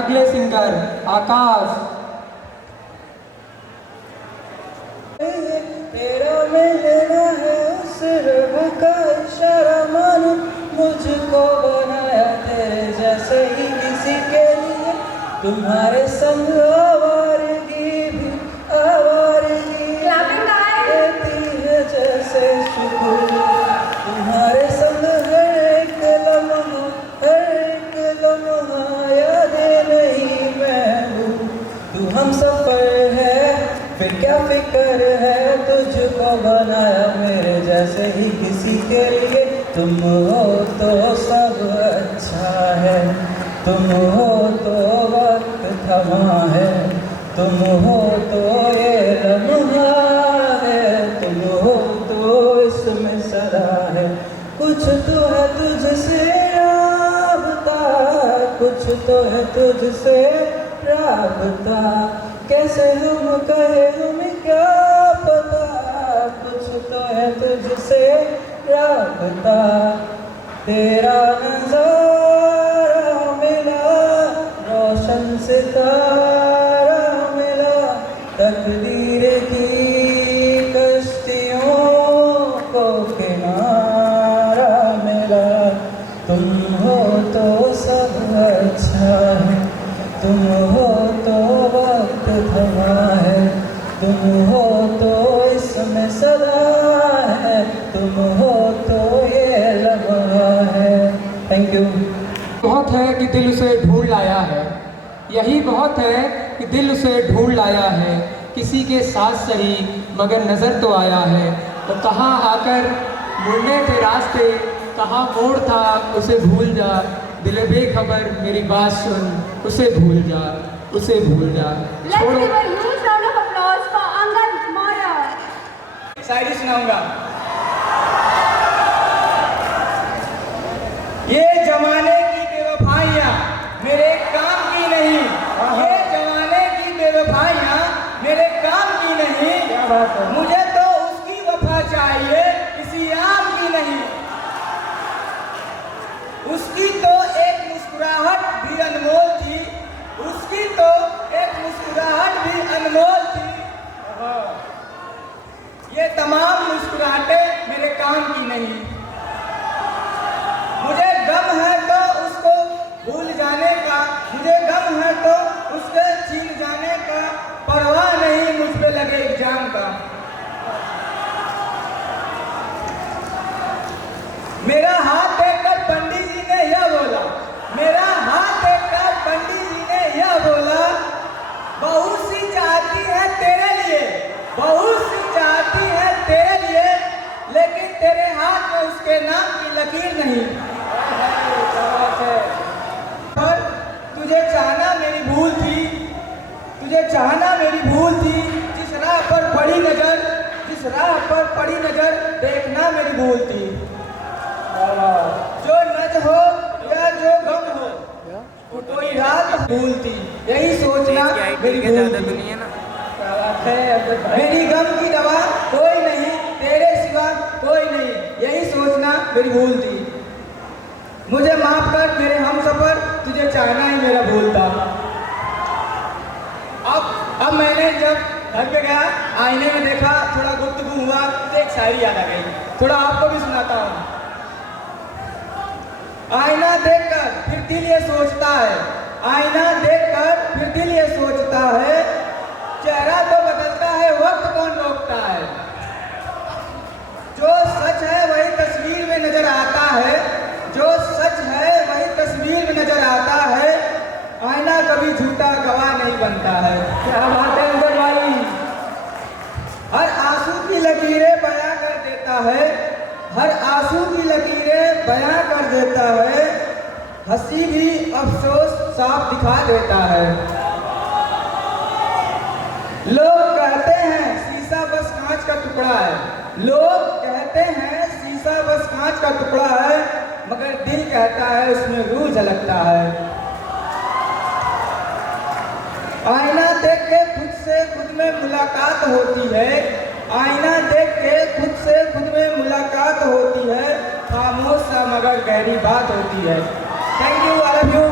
अगले सिंगर आकाश। तेरा मिलना है उस रब का इशारा मानो, मुझको बनाया तेरे जैसे ही किसी के लिए, तुम्हारे संग आवारगी भी आवारगी देती है जैसे शुक्र, तुम्हारे संग हर एक लम्हा यादें नहीं महबूब, तू हम सफर है फिर क्या फिक्र है, तुझको बनाया मेरे जैसे ही किसी के लिए, तुम हो तो सब अच्छा है, तुम हो तो वक्त थमा है, तुम हो तो ये लम्हा है, तुम हो तो इसमें सदा है, कुछ तो है तुझसे राबता, कुछ तो है तुझसे राबता, कैसे हम कहे हमें क्या पता, कुछ तो है तुझसे राबता, तेरा नजारा मिला रोशन सितारा मिला, तकदीर की कश्तियों को किनारा मिला, तुम हो तो सब अच्छा है, तुम हो तो वक्त थमा है, तुम हो तो इसमें सदा है, तुम हो तो ये लम्हा है। Thank you. बहुत है कि दिल उसे ढूंढ लाया है, यही बहुत है कि दिल उसे ढूंढ लाया है, किसी के साथ सही मगर नज़र तो आया है, तो कहाँ आकर मुड़ने थे रास्ते, कहाँ मोड़ था उसे भूल जा, दिल बेखबर मेरी बात सुन, उसे भूल जा, उसे भूल जा। छोड़ो। शायरी सुनाऊंगा। ये जमाने की बेवफाइयाँ मेरे काम की नहीं, ये जमाने की बेवफाइयाँ मेरे काम की नहीं, मुझे तो उसकी वफा चाहिए किसी आम की नहीं, उसकी तो एक मुस्कुराहट भी अनमोल थी, उसकी तो एक मुस्कुराहट भी अनमोल थी, ये तमाम मुस्कुराहटें मेरे काम की नहीं, मुझे गम है तो उसको भूल जाने का, मुझे गम है तो उसके छीन जाने का, परवाह नहीं मुझ पे लगे एग्जाम का, मेरा हाथ देखकर पंडित जी ने यह बोला, मेरा हाथ देखकर पंडित जी ने यह बोला, बहुत सी चाहती है तेरे लिए, बहुत सी चाहती है तेरे लिए, लेकिन तेरे हाथ में उसके नाम की लकीर नहीं, पर तुझे चाहना मेरी भूल थी, तुझे चाहना मेरी भूल थी, जिस राह पर पड़ी नजर, जिस राह पर पड़ी नजर, देखना मेरी भूल थी, जो नज हो या जो गम हो, कोई रात भूल थी, यही सोचना मेरी भूल थी, मेरी गम की दवा कोई नहीं, तेरे सिवा कोई नहीं, यही सोचना मेरी भूल थी, मुझे माफ कर मेरे हमसफर, तुझे चाहना ही मेरा भूल था। अब मैंने जब घर पे गया, आईने में देखा, थोड़ा गुफ्तगू हुआ, तो एक शायरी याद आ गई, थोड़ा आपको भी सुनाता हूँ। आईना देखकर फिर दिल ये सोचता है, आईना देखकर फिर दिल ये सोचता है, चेहरा तो बदलता है वक्त कौन रोकता है, जो सच है वही तस्वीर में नजर आता है, जो सच है वही तस्वीर में नजर आता है, आईना कभी झूठा गवाह नहीं बनता है। क्या बात है अंदर वाली, हर आंसू की लकीरें बयां कर देता है, हर आंसू की लकीरें बयां कर देता है, हंसी भी अफसोस साफ दिखा देता है, लोग कहते हैं शीशा बस कांच का टुकड़ा है, लोग कहते हैं शीशा बस कांच का टुकड़ा है, मगर दिल कहता है उसमें रूह झलकता है, आईना देख के खुद से खुद में मुलाकात होती है, आईना देख के खुद से खुद में मुलाकात होती है, खामोश सा मगर गहरी बात होती है। Thank you, I love you.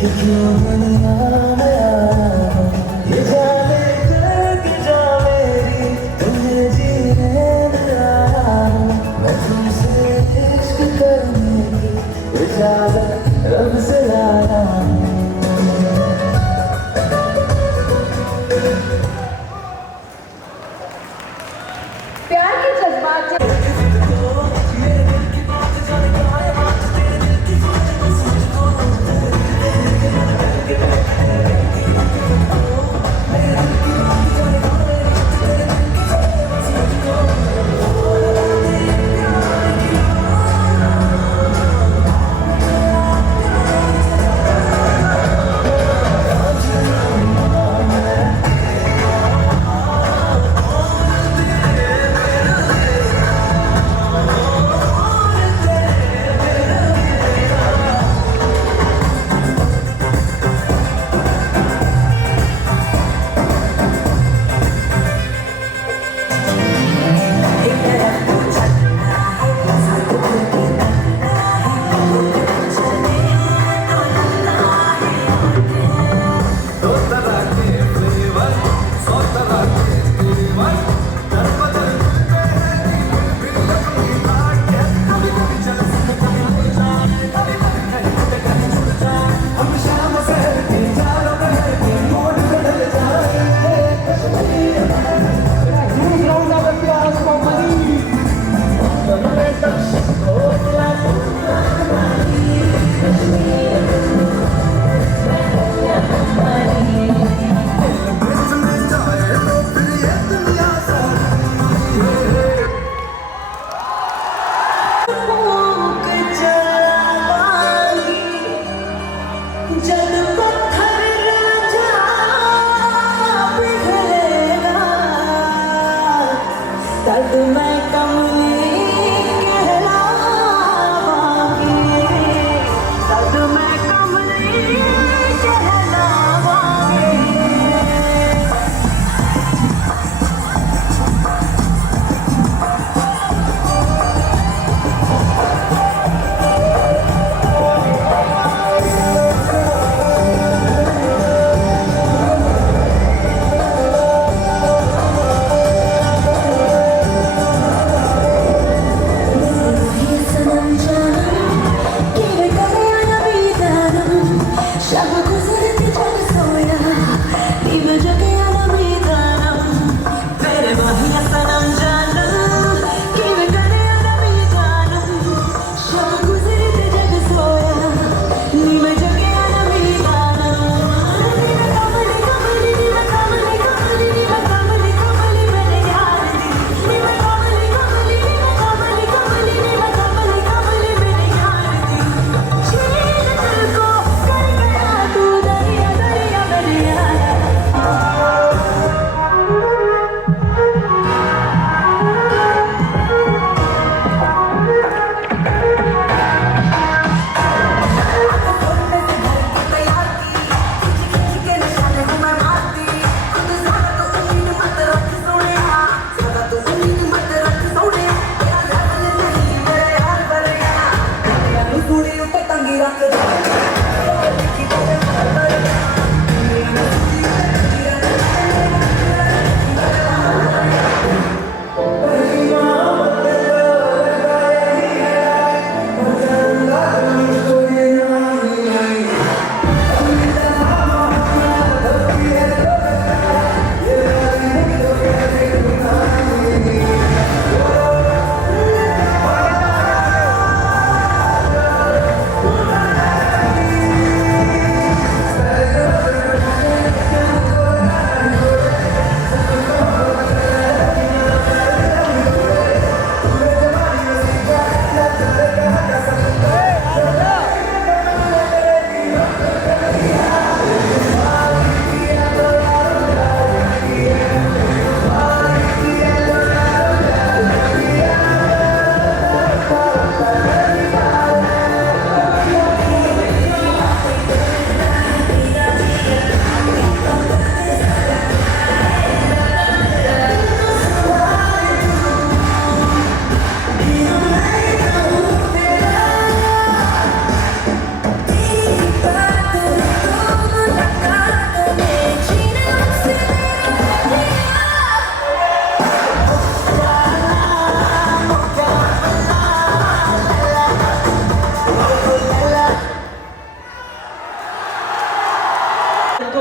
कि क्यों दुनिया में आया हूँ। ये जाने करके जा मेरी तुम्हें जीने में आया हूँ। मैं तुमसे इश्क करने की इजाजत रब से लाया हूँ। प्यार के जज्बात से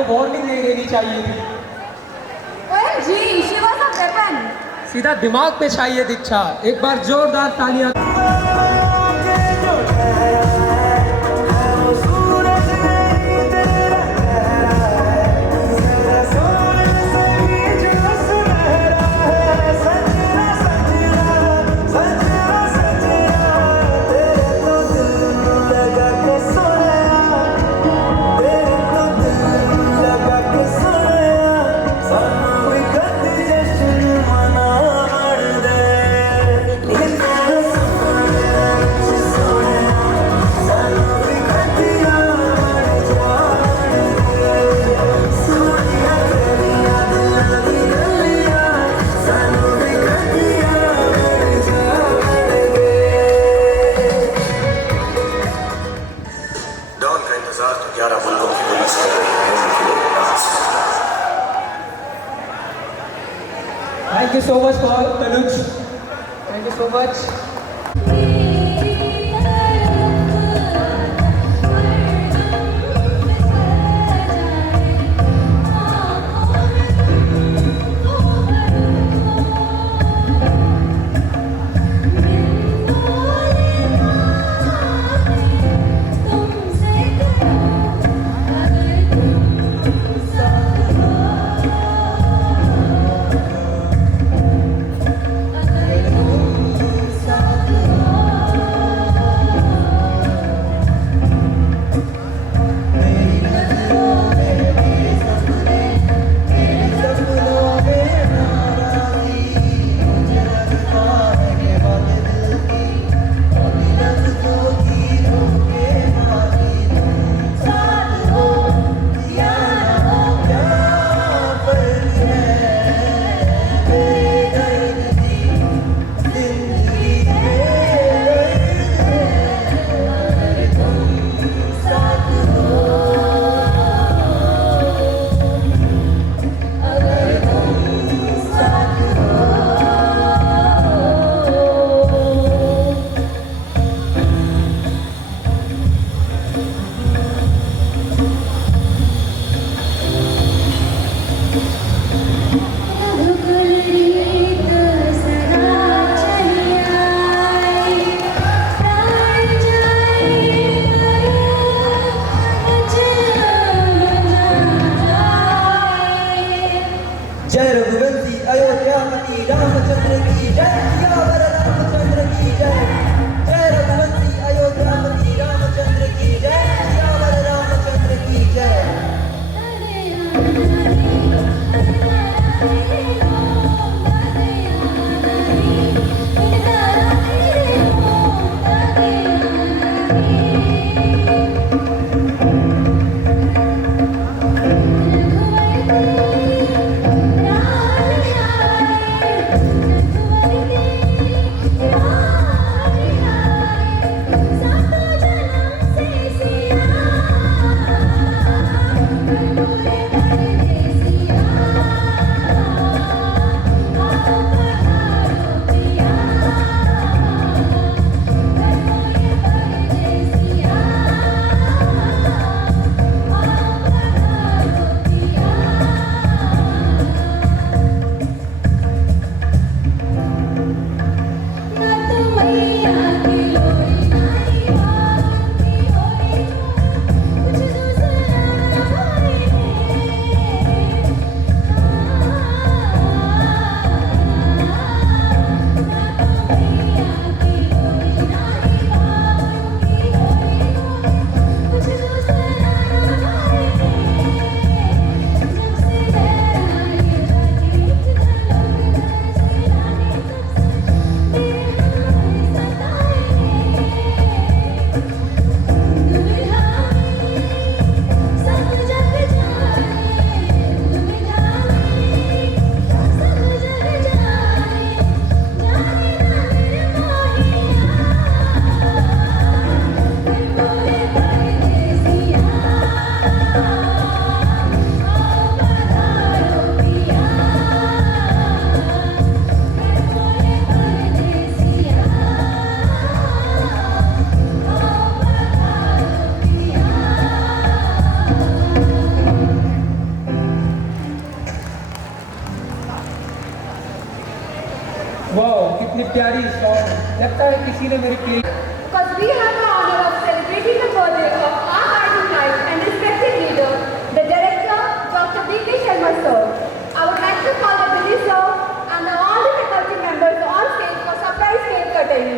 वार्निंग नहीं देनी चाहिए थी। OMG, she was a weapon. सीधा दिमाग पे चाहिए दीक्षा। एक बार जोरदार तालियां। डॉन का इंतजार तो 11 मुल्कों की पुलिस कर रही है। Thank you so much for Tanuj. Thank you so much. अगर तुम साथ हो प्यारी शॉट है, लगता है किसी ने मेरी play Because we have the honor of celebrating the birthday of our guiding light and respected leader, the director, Dr. D.K. Sharma sir. I would like to call the Billy sir and all the faculty members on stage for surprise cake cutting.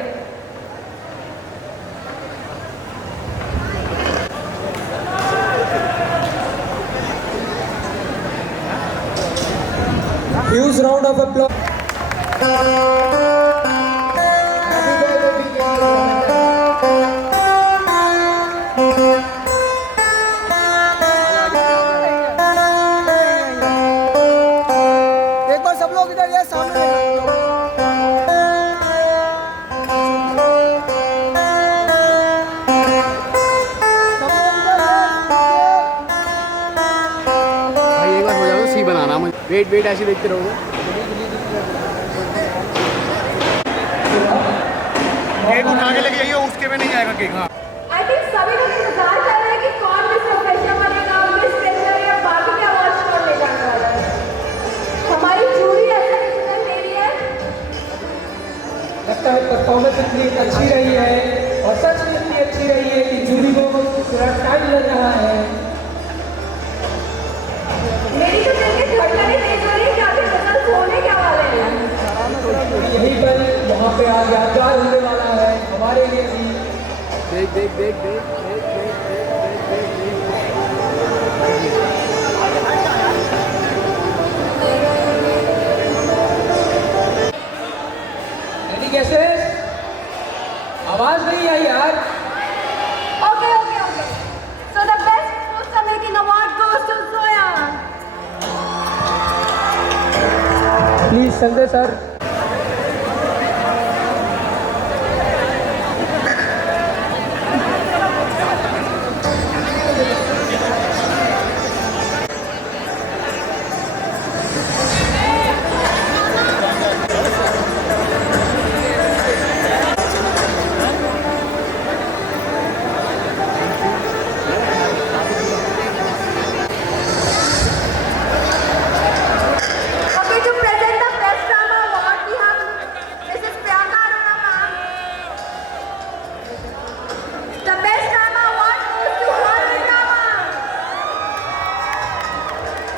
Huge round of applause. एक बार सब लोग इधर ये सामने भाई एक बार हो जाओ सी बनाना मुझे वेट वेट ऐसे देखते रहोगे केक उठा के लेके जाइए उसके में नहीं आएगा केक। हाँ I think सभी लोग इंतजार कर रहे हैं कि कौन मिस प्रोफेशनल बनेगा, मिस प्रेशर या बाकी के अवार्ड कौन ले जाने वाला है। हमारी जूरी ऐसा डिसीजन ले रही है। लगता है परफॉर्मेंस इतनी अच्छी रही है और सच में इतनी अच्छी रही है कि जूरी को थोड़ा टाइम लग रहा है। मेरी तो दिल की धड़कनें तेज हो रही है कि आगे रिजल्ट होने क्या वाले हैं। यही पल वहाँ पे आज यादगार होने वाला है हमारे लिए भी। देख देख देख देख देख देख देख देख एनी गेसेस? आवाज नहीं आई यार। Okay. So the best poster making award goes to Zoya. Please Sanjay sir. Okay, to present the best drama award, we have Mrs. Priyanka Aruna ma'am. The best drama award goes to horror drama.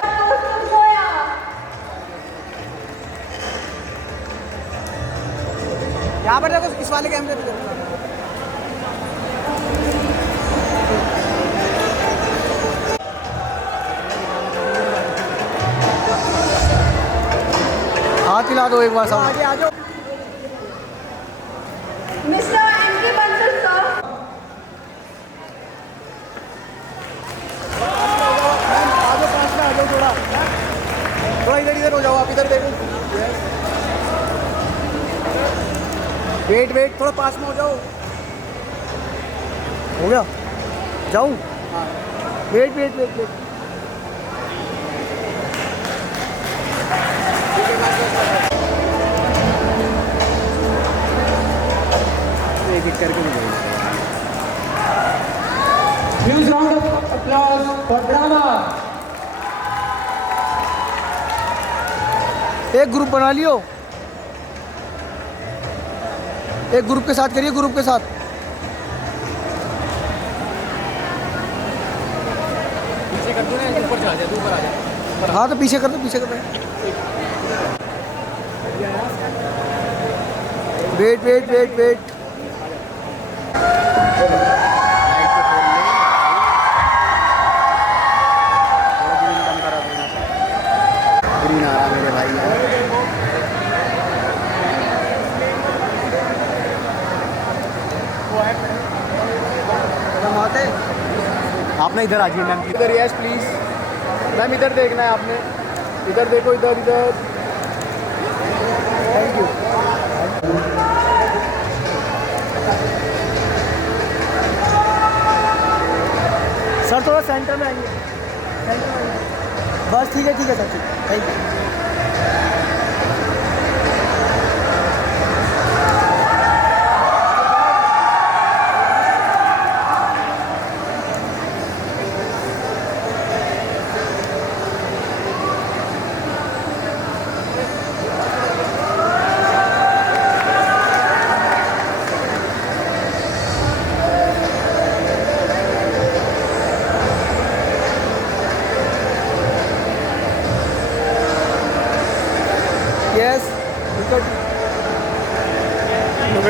Goes to Zoya. यहाँ पर देखो इस वाले कैमरे पे देखो। हाथ हिला दो एक बार सब आगे आ जाओ। Mr. M.K. Bansal sir. थोड़ा इधर हो जाओ आप इधर देखो। वेट वेट थोड़ा पास में हो जाओ। हो गया जाऊँ? वेट वेट वेट वेट एक एक करके निकालिए। Huge round of applause for drama. एक ग्रुप बना लियो, एक ग्रुप के साथ करिए, ग्रुप के साथ। पीछे कर दो ना ऊपर जा जा ऊपर आ जा। हाँ तो पीछे कर दो पीछे कर दो। Wait wait wait wait green आ रहा मेरे भाई यार। आपने इधर आ जाइए मैम, इधर यस प्लीज मैम, इधर देखना है आपने, इधर देखो, इधर इधर। Thank you. सर थोड़ा सेंटर में आइए, सेंटर में आइए। बस ठीक है सर, ठीक, थैंक यू।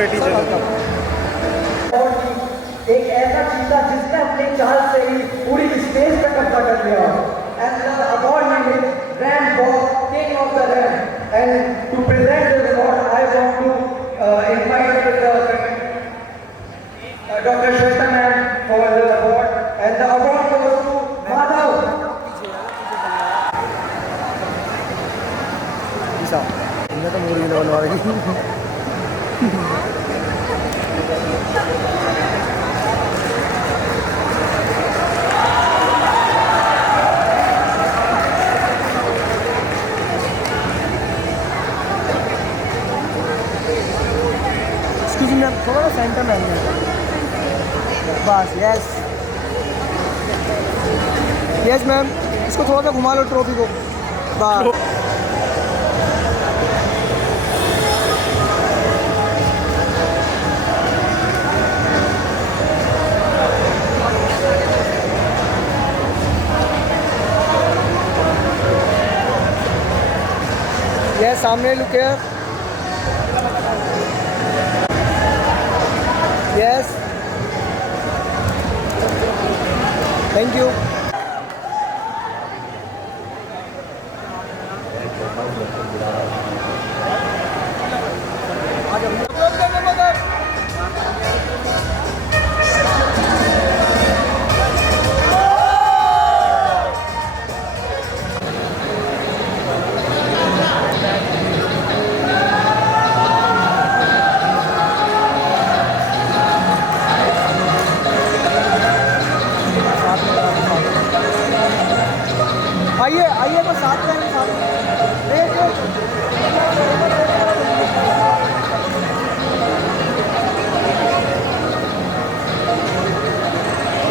एक ऐसा चीता जिसने अपनी चाल से ही पूरी स्टेज पे कब्जा कर लिया and the award name is ram boss king of the ram and to present this award I want to invite doctor Shweta ma'am for the award and the award गोes to माधव तो मुर्गी लेवल वाली excuse me थोड़ा centre में बस yes yes ma'am इसको थोड़ा सा घुमा लो ट्रॉफी को बस यस सामने look here yes thank you आइए आइए तो साथ में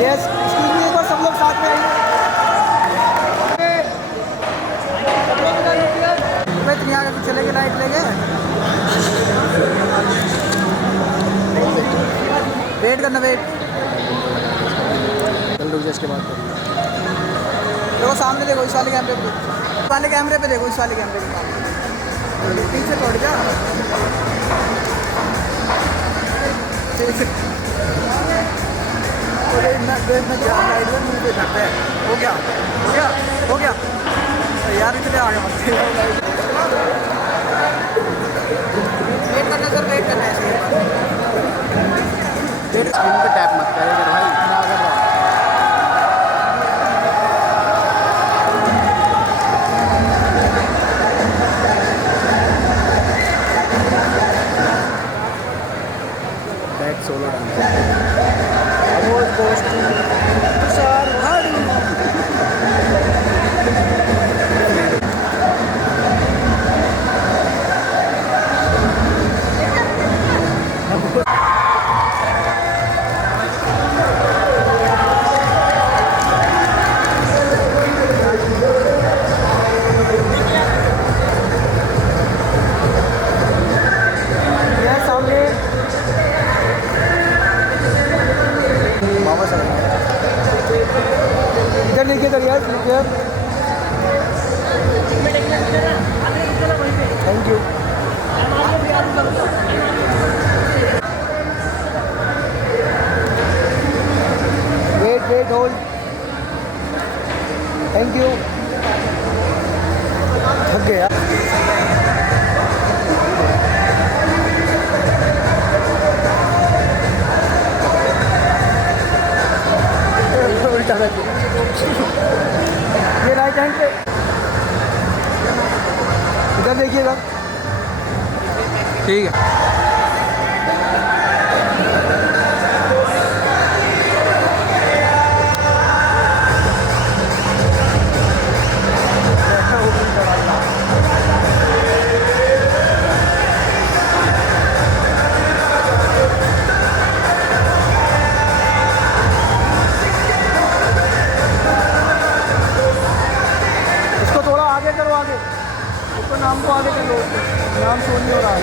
यस एक्सक्यूज मी एक बार सब लोग साथ में आइए मैं तुम यहाँ चले गए लाइट लेंगे वेट करना वेट चल रुक जा इसके बाद देखो सामने देखो इस वाले कैमरे पे देखो इस वाले कैमरे पे पीछे थोड़ी जा हो गया यार इतने आगे मत वेट करना सर वेट करना है स्क्रीन पे टैप मत करेगा भाई ना कर रहा solo dance. Award goes to Tushar Hadi. इधर देखिए इधर यार thank you wait hold thank you थक गया ये राइट हैंड पे इधर देखिएगा ठीक है नाम को आगे चलो नाम शो नहीं हो रहा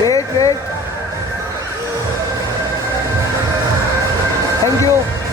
वेट थैंक यू